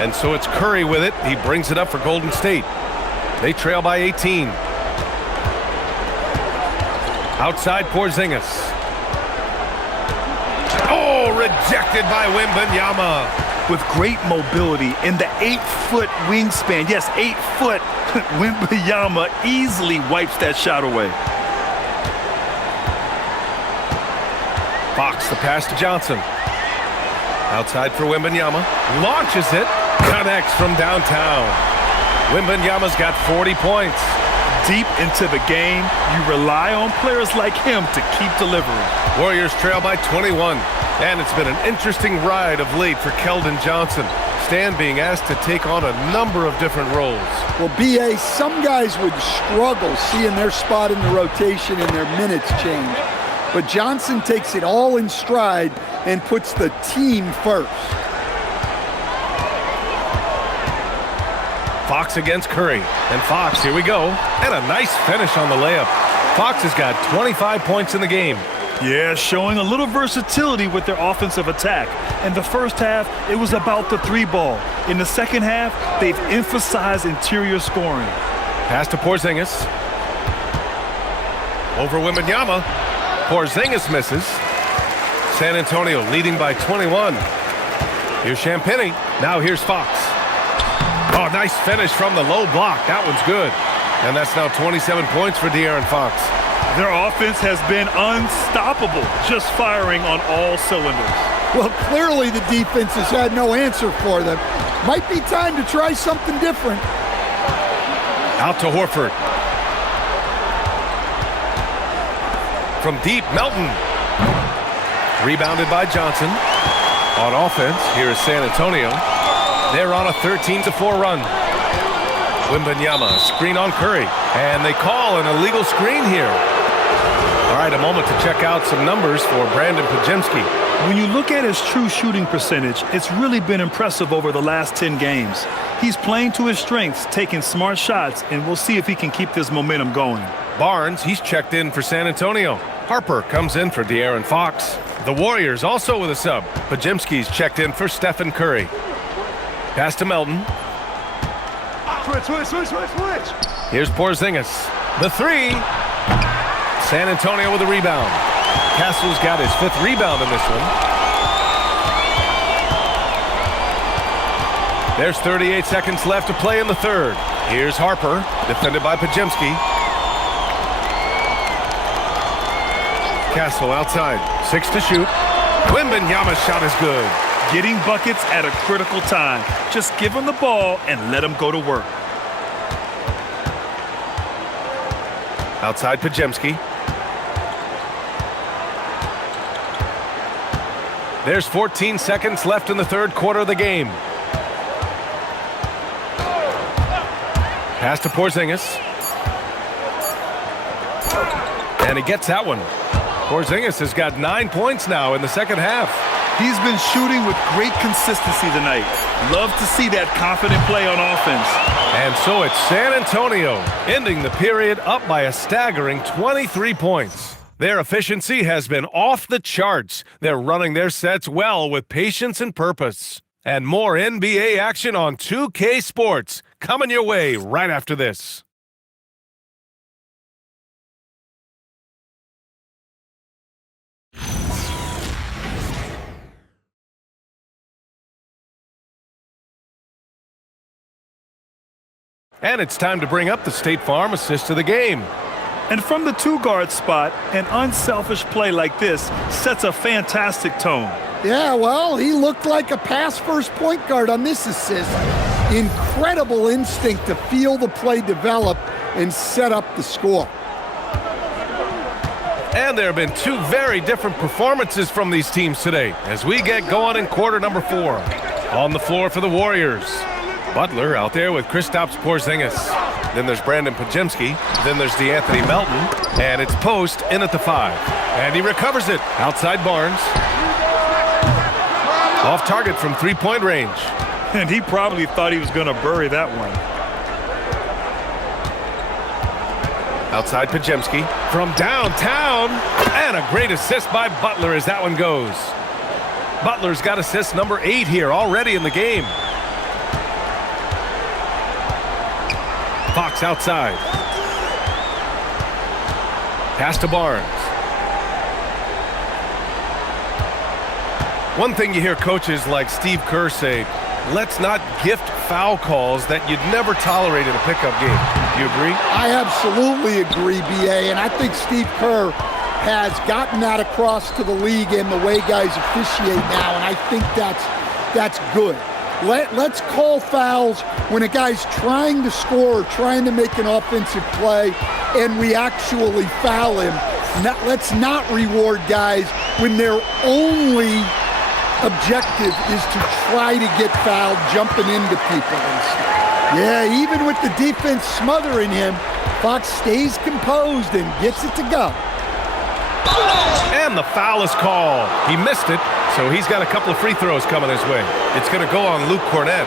And so it's Curry with it. He brings it up for Golden State. They trail by 18. Outside Porzingis. Oh, rejected by Wembanyama. With great mobility in the 8-foot wingspan. Yes, 8 foot. Wembanyama easily wipes that shot away. Fox, the pass to Johnson. Outside for Wembanyama. Launches it. Connects from downtown. Wembanyama's got 40 points. Deep into the game, you rely on players like him to keep delivering. Warriors trail by 21. And it's been an interesting ride of late for Keldon Johnson. Stan being asked to take on a number of different roles. Well, B.A., some guys would struggle seeing their spot in the rotation and their minutes change. But Johnson takes it all in stride and puts the team first. Fox against Curry. And Fox, here we go. And a nice finish on the layup. Fox has got 25 points in the game. Yeah, showing a little versatility with their offensive attack. In the first half, it was about the 3-ball. In the second half, they've emphasized interior scoring. Pass to Porzingis. Over Wembanyama. Porzingis misses. San Antonio leading by 21. Here's Champagnie. Now here's Fox. Oh, nice finish from the low block. That one's good. And that's now 27 points for De'Aaron Fox. Their offense has been unstoppable, just firing on all cylinders. Well, clearly the defense has had no answer for them. Might be time to try something different. Out to Horford. From deep, Melton. Rebounded by Johnson. On offense, here is San Antonio. They're on a 13-4 run. Wembanyama, screen on Curry. And they call an illegal screen here. All right, a moment to check out some numbers for Brandon Podziemski. When you look at his true shooting percentage, it's really been impressive over the last 10 games. He's playing to his strengths, taking smart shots, and we'll see if he can keep this momentum going. Barnes, he's checked in for San Antonio. Harper comes in for De'Aaron Fox. The Warriors also with a sub. Podziemski's checked in for Stephen Curry. Pass to Melton. Switch. Here's Porzingis. The 3. San Antonio with a rebound. Castle's got his 5th rebound in this one. There's 38 seconds left to play in the third. Here's Harper, defended by Podziemski. Castle outside. 6 to shoot. Wembanyama's shot is good. Getting buckets at a critical time. Just give him the ball and let him go to work. Outside Podziemski. There's 14 seconds left in the third quarter of the game. Pass to Porzingis. And he gets that one. Porzingis has got 9 points now in the second half. He's been shooting with great consistency tonight. Love to see that confident play on offense. And so it's San Antonio ending the period up by a staggering 23 points. Their efficiency has been off the charts. They're running their sets well with patience and purpose. And more NBA action on 2K Sports coming your way right after this. And it's time to bring up the State Farm assist of the game. And from the two-guard spot, an unselfish play like this sets a fantastic tone. Yeah, well, he looked like a pass-first point guard on this assist. Incredible instinct to feel the play develop and set up the score. And there have been two very different performances from these teams today as we get going in quarter number 4. On the floor for the Warriors, Butler out there with Kristaps Porzingis. Then there's Brandon Pajemski. Then there's DeAnthony Melton. And it's Post in at the 5. And he recovers it. Outside Barnes. Off target from three-point range. And he probably thought he was going to bury that one. Outside Pajemski from downtown. And a great assist by Butler as that one goes. Butler's got assist number 8 here already in the game. Fox outside. Pass to Barnes. One thing you hear coaches like Steve Kerr say, let's not gift foul calls that you'd never tolerate in a pickup game. Do you agree? I absolutely agree, B.A., and I think Steve Kerr has gotten that across to the league and the way guys officiate now, and I think that's good. Let's call fouls when a guy's trying to score or trying to make an offensive play and we actually foul him. Let's not reward guys when their only objective is to try to get fouled, jumping into people and stuff. Yeah, even with the defense smothering him, Fox stays composed and gets it to go. And the foul is called. He missed it, so he's got a couple of free throws coming his way. It's going to go on Luke Cornett.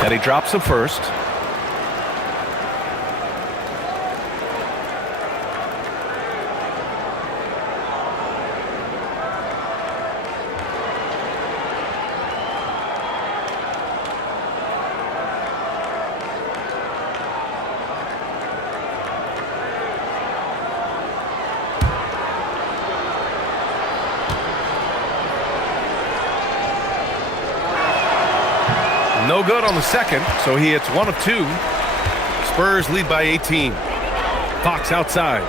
And he drops the first. No good on the second, so he hits 1 of 2. Spurs lead by 18. Fox outside.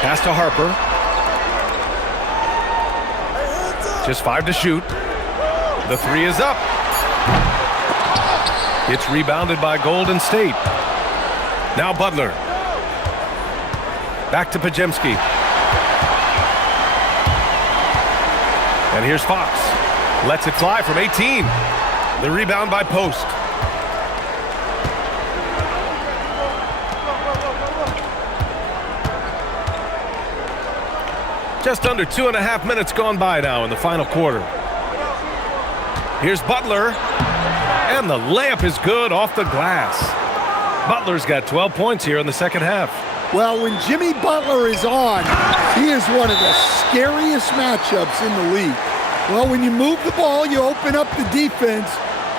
Pass to Harper. Just 5 to shoot. The 3 is up. It's rebounded by Golden State. Now Butler. Back to Pajemski. And here's Fox. Lets it fly from 18. The rebound by Post. Just under 2.5 minutes gone by now in the final quarter. Here's Butler. And the layup is good off the glass. Butler's got 12 points here in the second half. Well, when Jimmy Butler is on, he is one of the scariest matchups in the league. Well, when you move the ball, you open up the defense.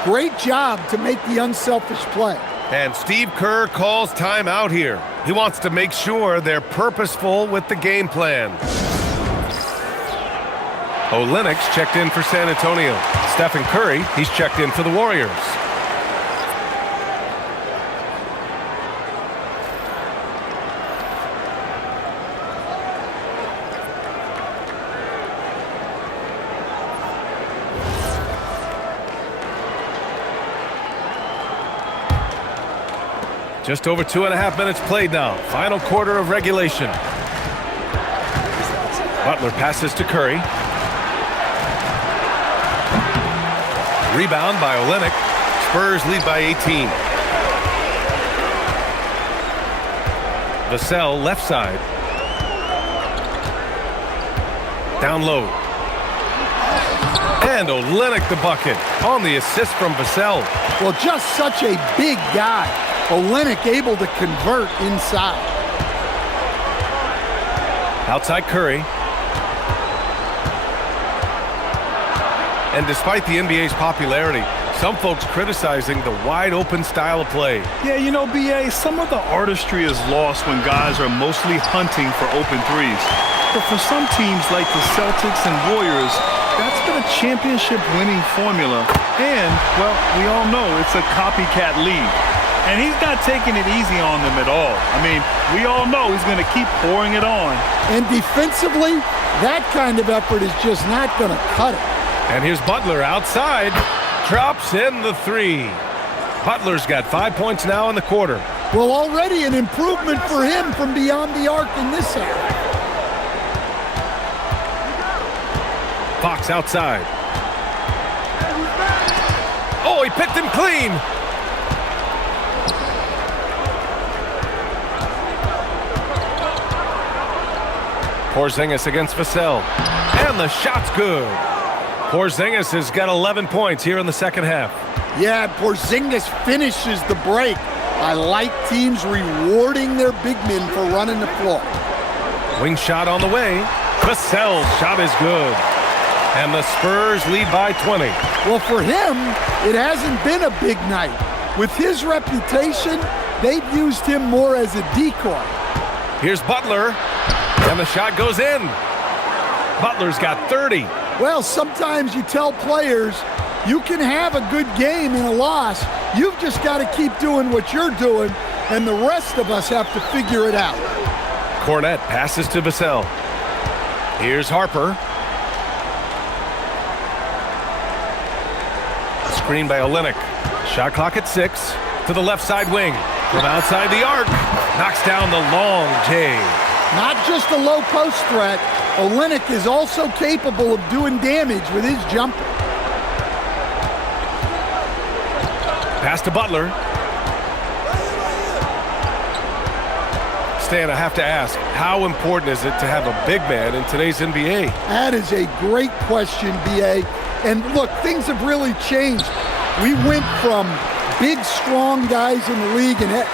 Great job to make the unselfish play. And Steve Kerr calls timeout here. He wants to make sure they're purposeful with the game plan. Lynx checked in for San Antonio. Stephen Curry, he's checked in for the Warriors. Just over 2.5 minutes played now. Final quarter of regulation. Butler passes to Curry. Rebound by Olynyk. Spurs lead by 18. Vassell left side. Down low. And Olynyk the bucket on the assist from Vassell. Well, just such a big guy. Olynyk able to convert inside. Outside Curry. And despite the NBA's popularity, some folks criticizing the wide-open style of play. Yeah, you know, B.A., some of the artistry is lost when guys are mostly hunting for open threes. But for some teams like the Celtics and Warriors, that's been a championship-winning formula. And, well, we all know it's a copycat league. And he's not taking it easy on them at all. I mean, we all know he's going to keep pouring it on. And defensively, that kind of effort is just not going to cut it. And here's Butler outside. Drops in the three. Butler's got 5 points now in the quarter. Well, already an improvement for him from beyond the arc in this half. Fox outside. Oh, he picked him clean. Porzingis against Vassell. And the shot's good. Porzingis has got 11 points here in the second half. Yeah, Porzingis finishes the break. I like teams rewarding their big men for running the floor. Wing shot on the way. Vassell's shot is good. And the Spurs lead by 20. Well, for him, it hasn't been a big night. With his reputation, they've used him more as a decoy. Here's Butler. And the shot goes in. Butler's got 30. Well, sometimes you tell players you can have a good game in a loss. You've just got to keep doing what you're doing, and the rest of us have to figure it out. Cornette passes to Vassell. Here's Harper. Screen by Olynyk. Shot clock at 6. To the left side wing. From outside the arc. Knocks down the long J. Not just a low post threat. Olynyk is also capable of doing damage with his jumper. Pass to Butler. Stan, I have to ask, how important is it to have a big man in today's NBA? That is a great question, B.A. And look, things have really changed. We went from big, strong guys in the league and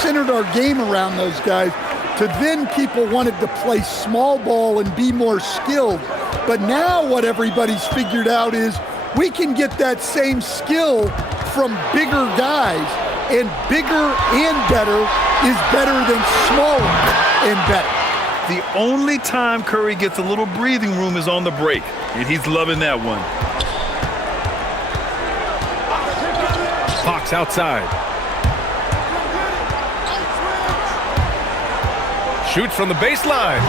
centered our game around those guys, to then people wanted to play small ball and be more skilled. But now what everybody's figured out is we can get that same skill from bigger guys, and bigger and better is better than smaller and better. The only time Curry gets a little breathing room is on the break, and he's loving that one. Fox outside. Shoots from the baseline.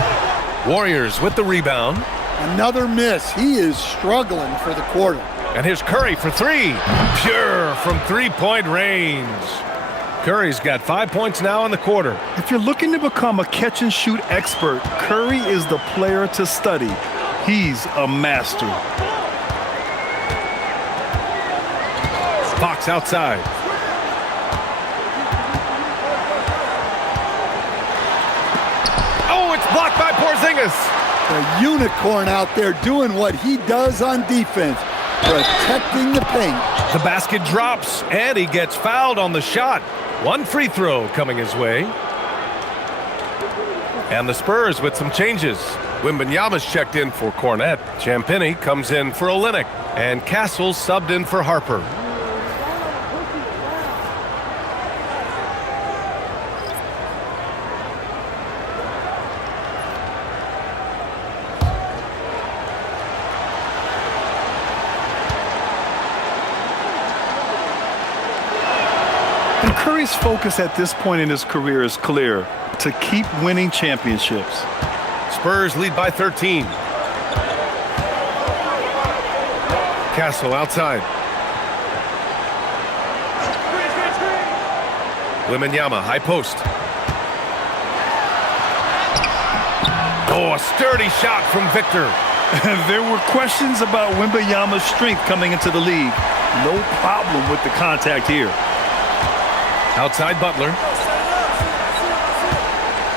Warriors with the rebound. Another miss. He is struggling for the quarter. And here's Curry for three. Pure from three-point range. Curry's got 5 points now in the quarter. If you're looking to become a catch-and-shoot expert, Curry is the player to study. He's a master. Fox outside. Oh, it's blocked by Porzingis. The unicorn out there doing what he does on defense, protecting the paint. The basket drops, and he gets fouled on the shot. One free throw coming his way. And the Spurs with some changes. Wembanyama's checked in for Cornette. Champagnie comes in for Olynyk. And Castle's subbed in for Harper. And Curry's focus at this point in his career is clear: to keep winning championships. Spurs lead by 13. Castle outside. Wembanyama, high post. Oh, a sturdy shot from Victor. There were questions about Wembanyama's strength coming into the league. No problem with the contact here. Outside Butler.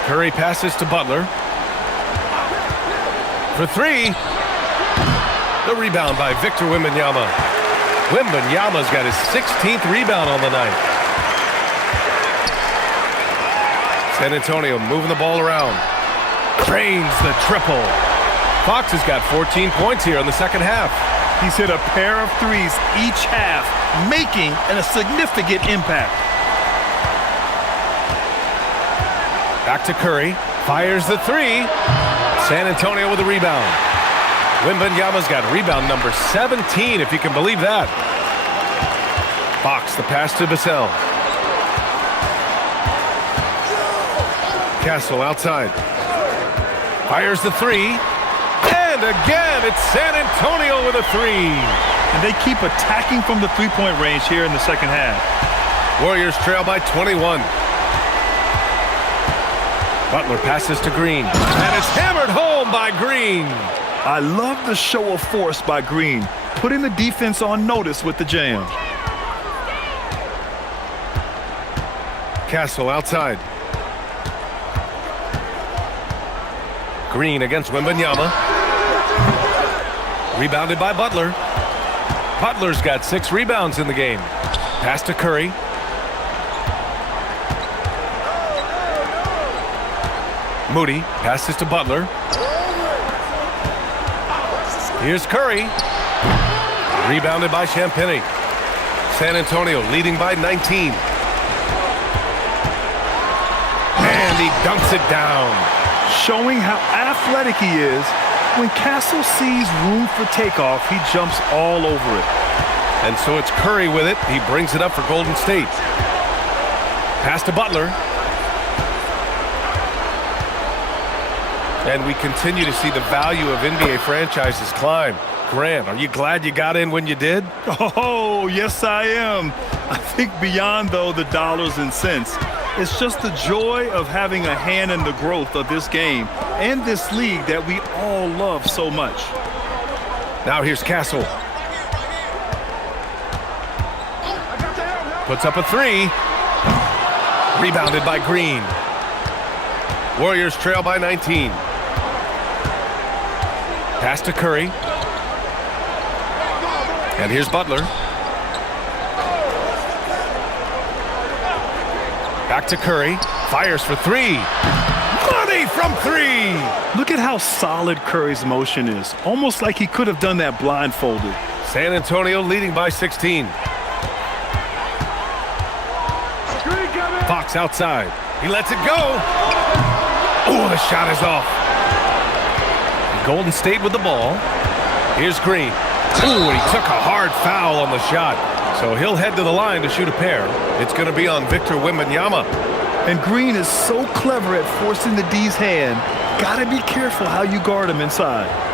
Curry passes to Butler. For three. The rebound by Victor Wembanyama. Wembanyama's got his 16th rebound on the night. San Antonio moving the ball around. Drains the triple. Fox has got 14 points here in the second half. He's hit a pair of threes each half, making a significant impact. Back to Curry. Fires the three. San Antonio with a rebound. Wembanyama's got rebound number 17, if you can believe that. Fox, the pass to Vassell. Castle outside. Fires the three. And again, it's San Antonio with a three. And they keep attacking from the three-point range here in the second half. Warriors trail by 21. Butler passes to Green. And it's hammered home by Green. I love the show of force by Green, putting the defense on notice with the jam. Castle outside. Green against Wembanyama. Rebounded by Butler. Butler's got 6 rebounds in the game. Pass to Curry. Moody passes to Butler. Here's Curry. Rebounded by Champagnie. San Antonio leading by 19. And he dunks it down. Showing how athletic he is. When Castle sees room for takeoff, he jumps all over it. And so it's Curry with it. He brings it up for Golden State. Pass to Butler. And we continue to see the value of NBA franchises climb. Grant, are you glad you got in when you did? Oh, yes, I am. I think beyond, though, the dollars and cents, it's just the joy of having a hand in the growth of this game and this league that we all love so much. Now here's Castle. Puts up a three. Rebounded by Green. Warriors trail by 19. Pass to Curry. And here's Butler. Back to Curry. Fires for three. Money from three. Look at how solid Curry's motion is. Almost like he could have done that blindfolded. San Antonio leading by 16. Fox outside. He lets it go. Oh, the shot is off. Golden State with the ball. Here's Green. Ooh, he took a hard foul on the shot. So he'll head to the line to shoot a pair. It's going to be on Victor Wembanyama. And Green is so clever at forcing the D's hand. Got to be careful how you guard him inside.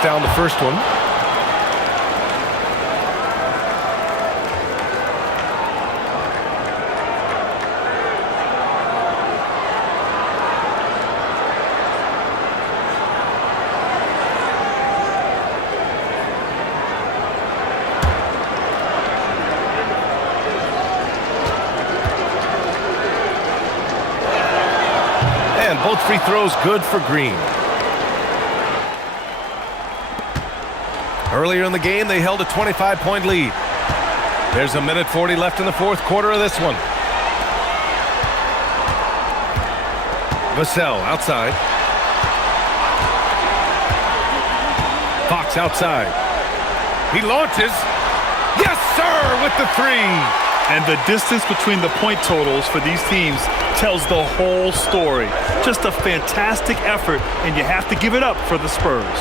Down the first one. And both free throws good for Green. Earlier in the game, they held a 25-point lead. There's a minute 40 left in the fourth quarter of this one. Vassell outside. Fox outside. He launches. Yes, sir, with the three. And the distance between the point totals for these teams tells the whole story. Just a fantastic effort, and you have to give it up for the Spurs.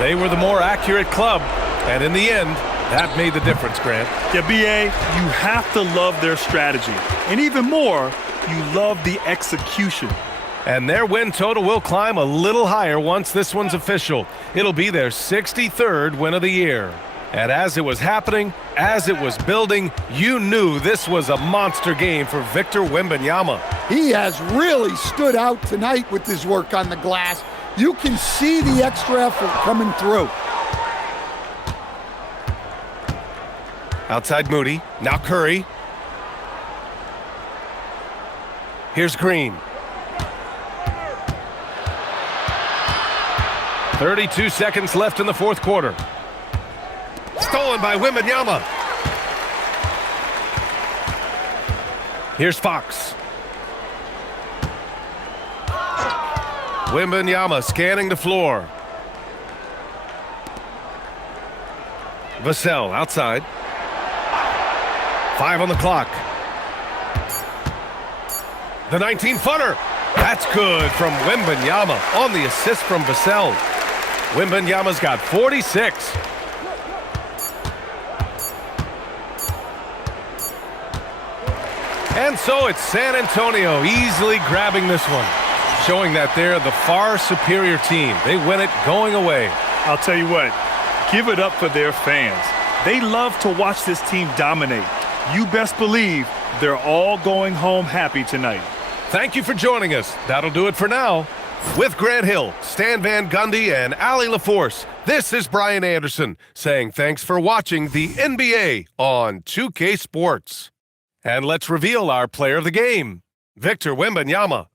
They were the more accurate club, and in the end, that made the difference, Grant. Yeah, B.A., you have to love their strategy. And even more, you love the execution. And their win total will climb a little higher once this one's official. It'll be their 63rd win of the year. And as it was happening, as it was building, you knew this was a monster game for Victor Wembanyama. He has really stood out tonight with his work on the glass. You can see the extra effort coming through. Outside Moody, now Curry. Here's Green. 32 seconds left in the fourth quarter. Stolen by Wembanyama. Here's Fox. Wembanyama scanning the floor. Vassell outside. 5 on the clock. The 19-footer. That's good from Wembanyama on the assist from Vassell. Wembanyama's got 46. And so it's San Antonio easily grabbing this one, showing that they're the far superior team. They win it going away. I'll tell you what, give it up for their fans. They love to watch this team dominate. You best believe they're all going home happy tonight. Thank you for joining us. That'll do it for now. With Grant Hill, Stan Van Gundy, and Allie LaForce, this is Brian Anderson saying thanks for watching the NBA on 2K Sports. And let's reveal our player of the game, Victor Wembanyama.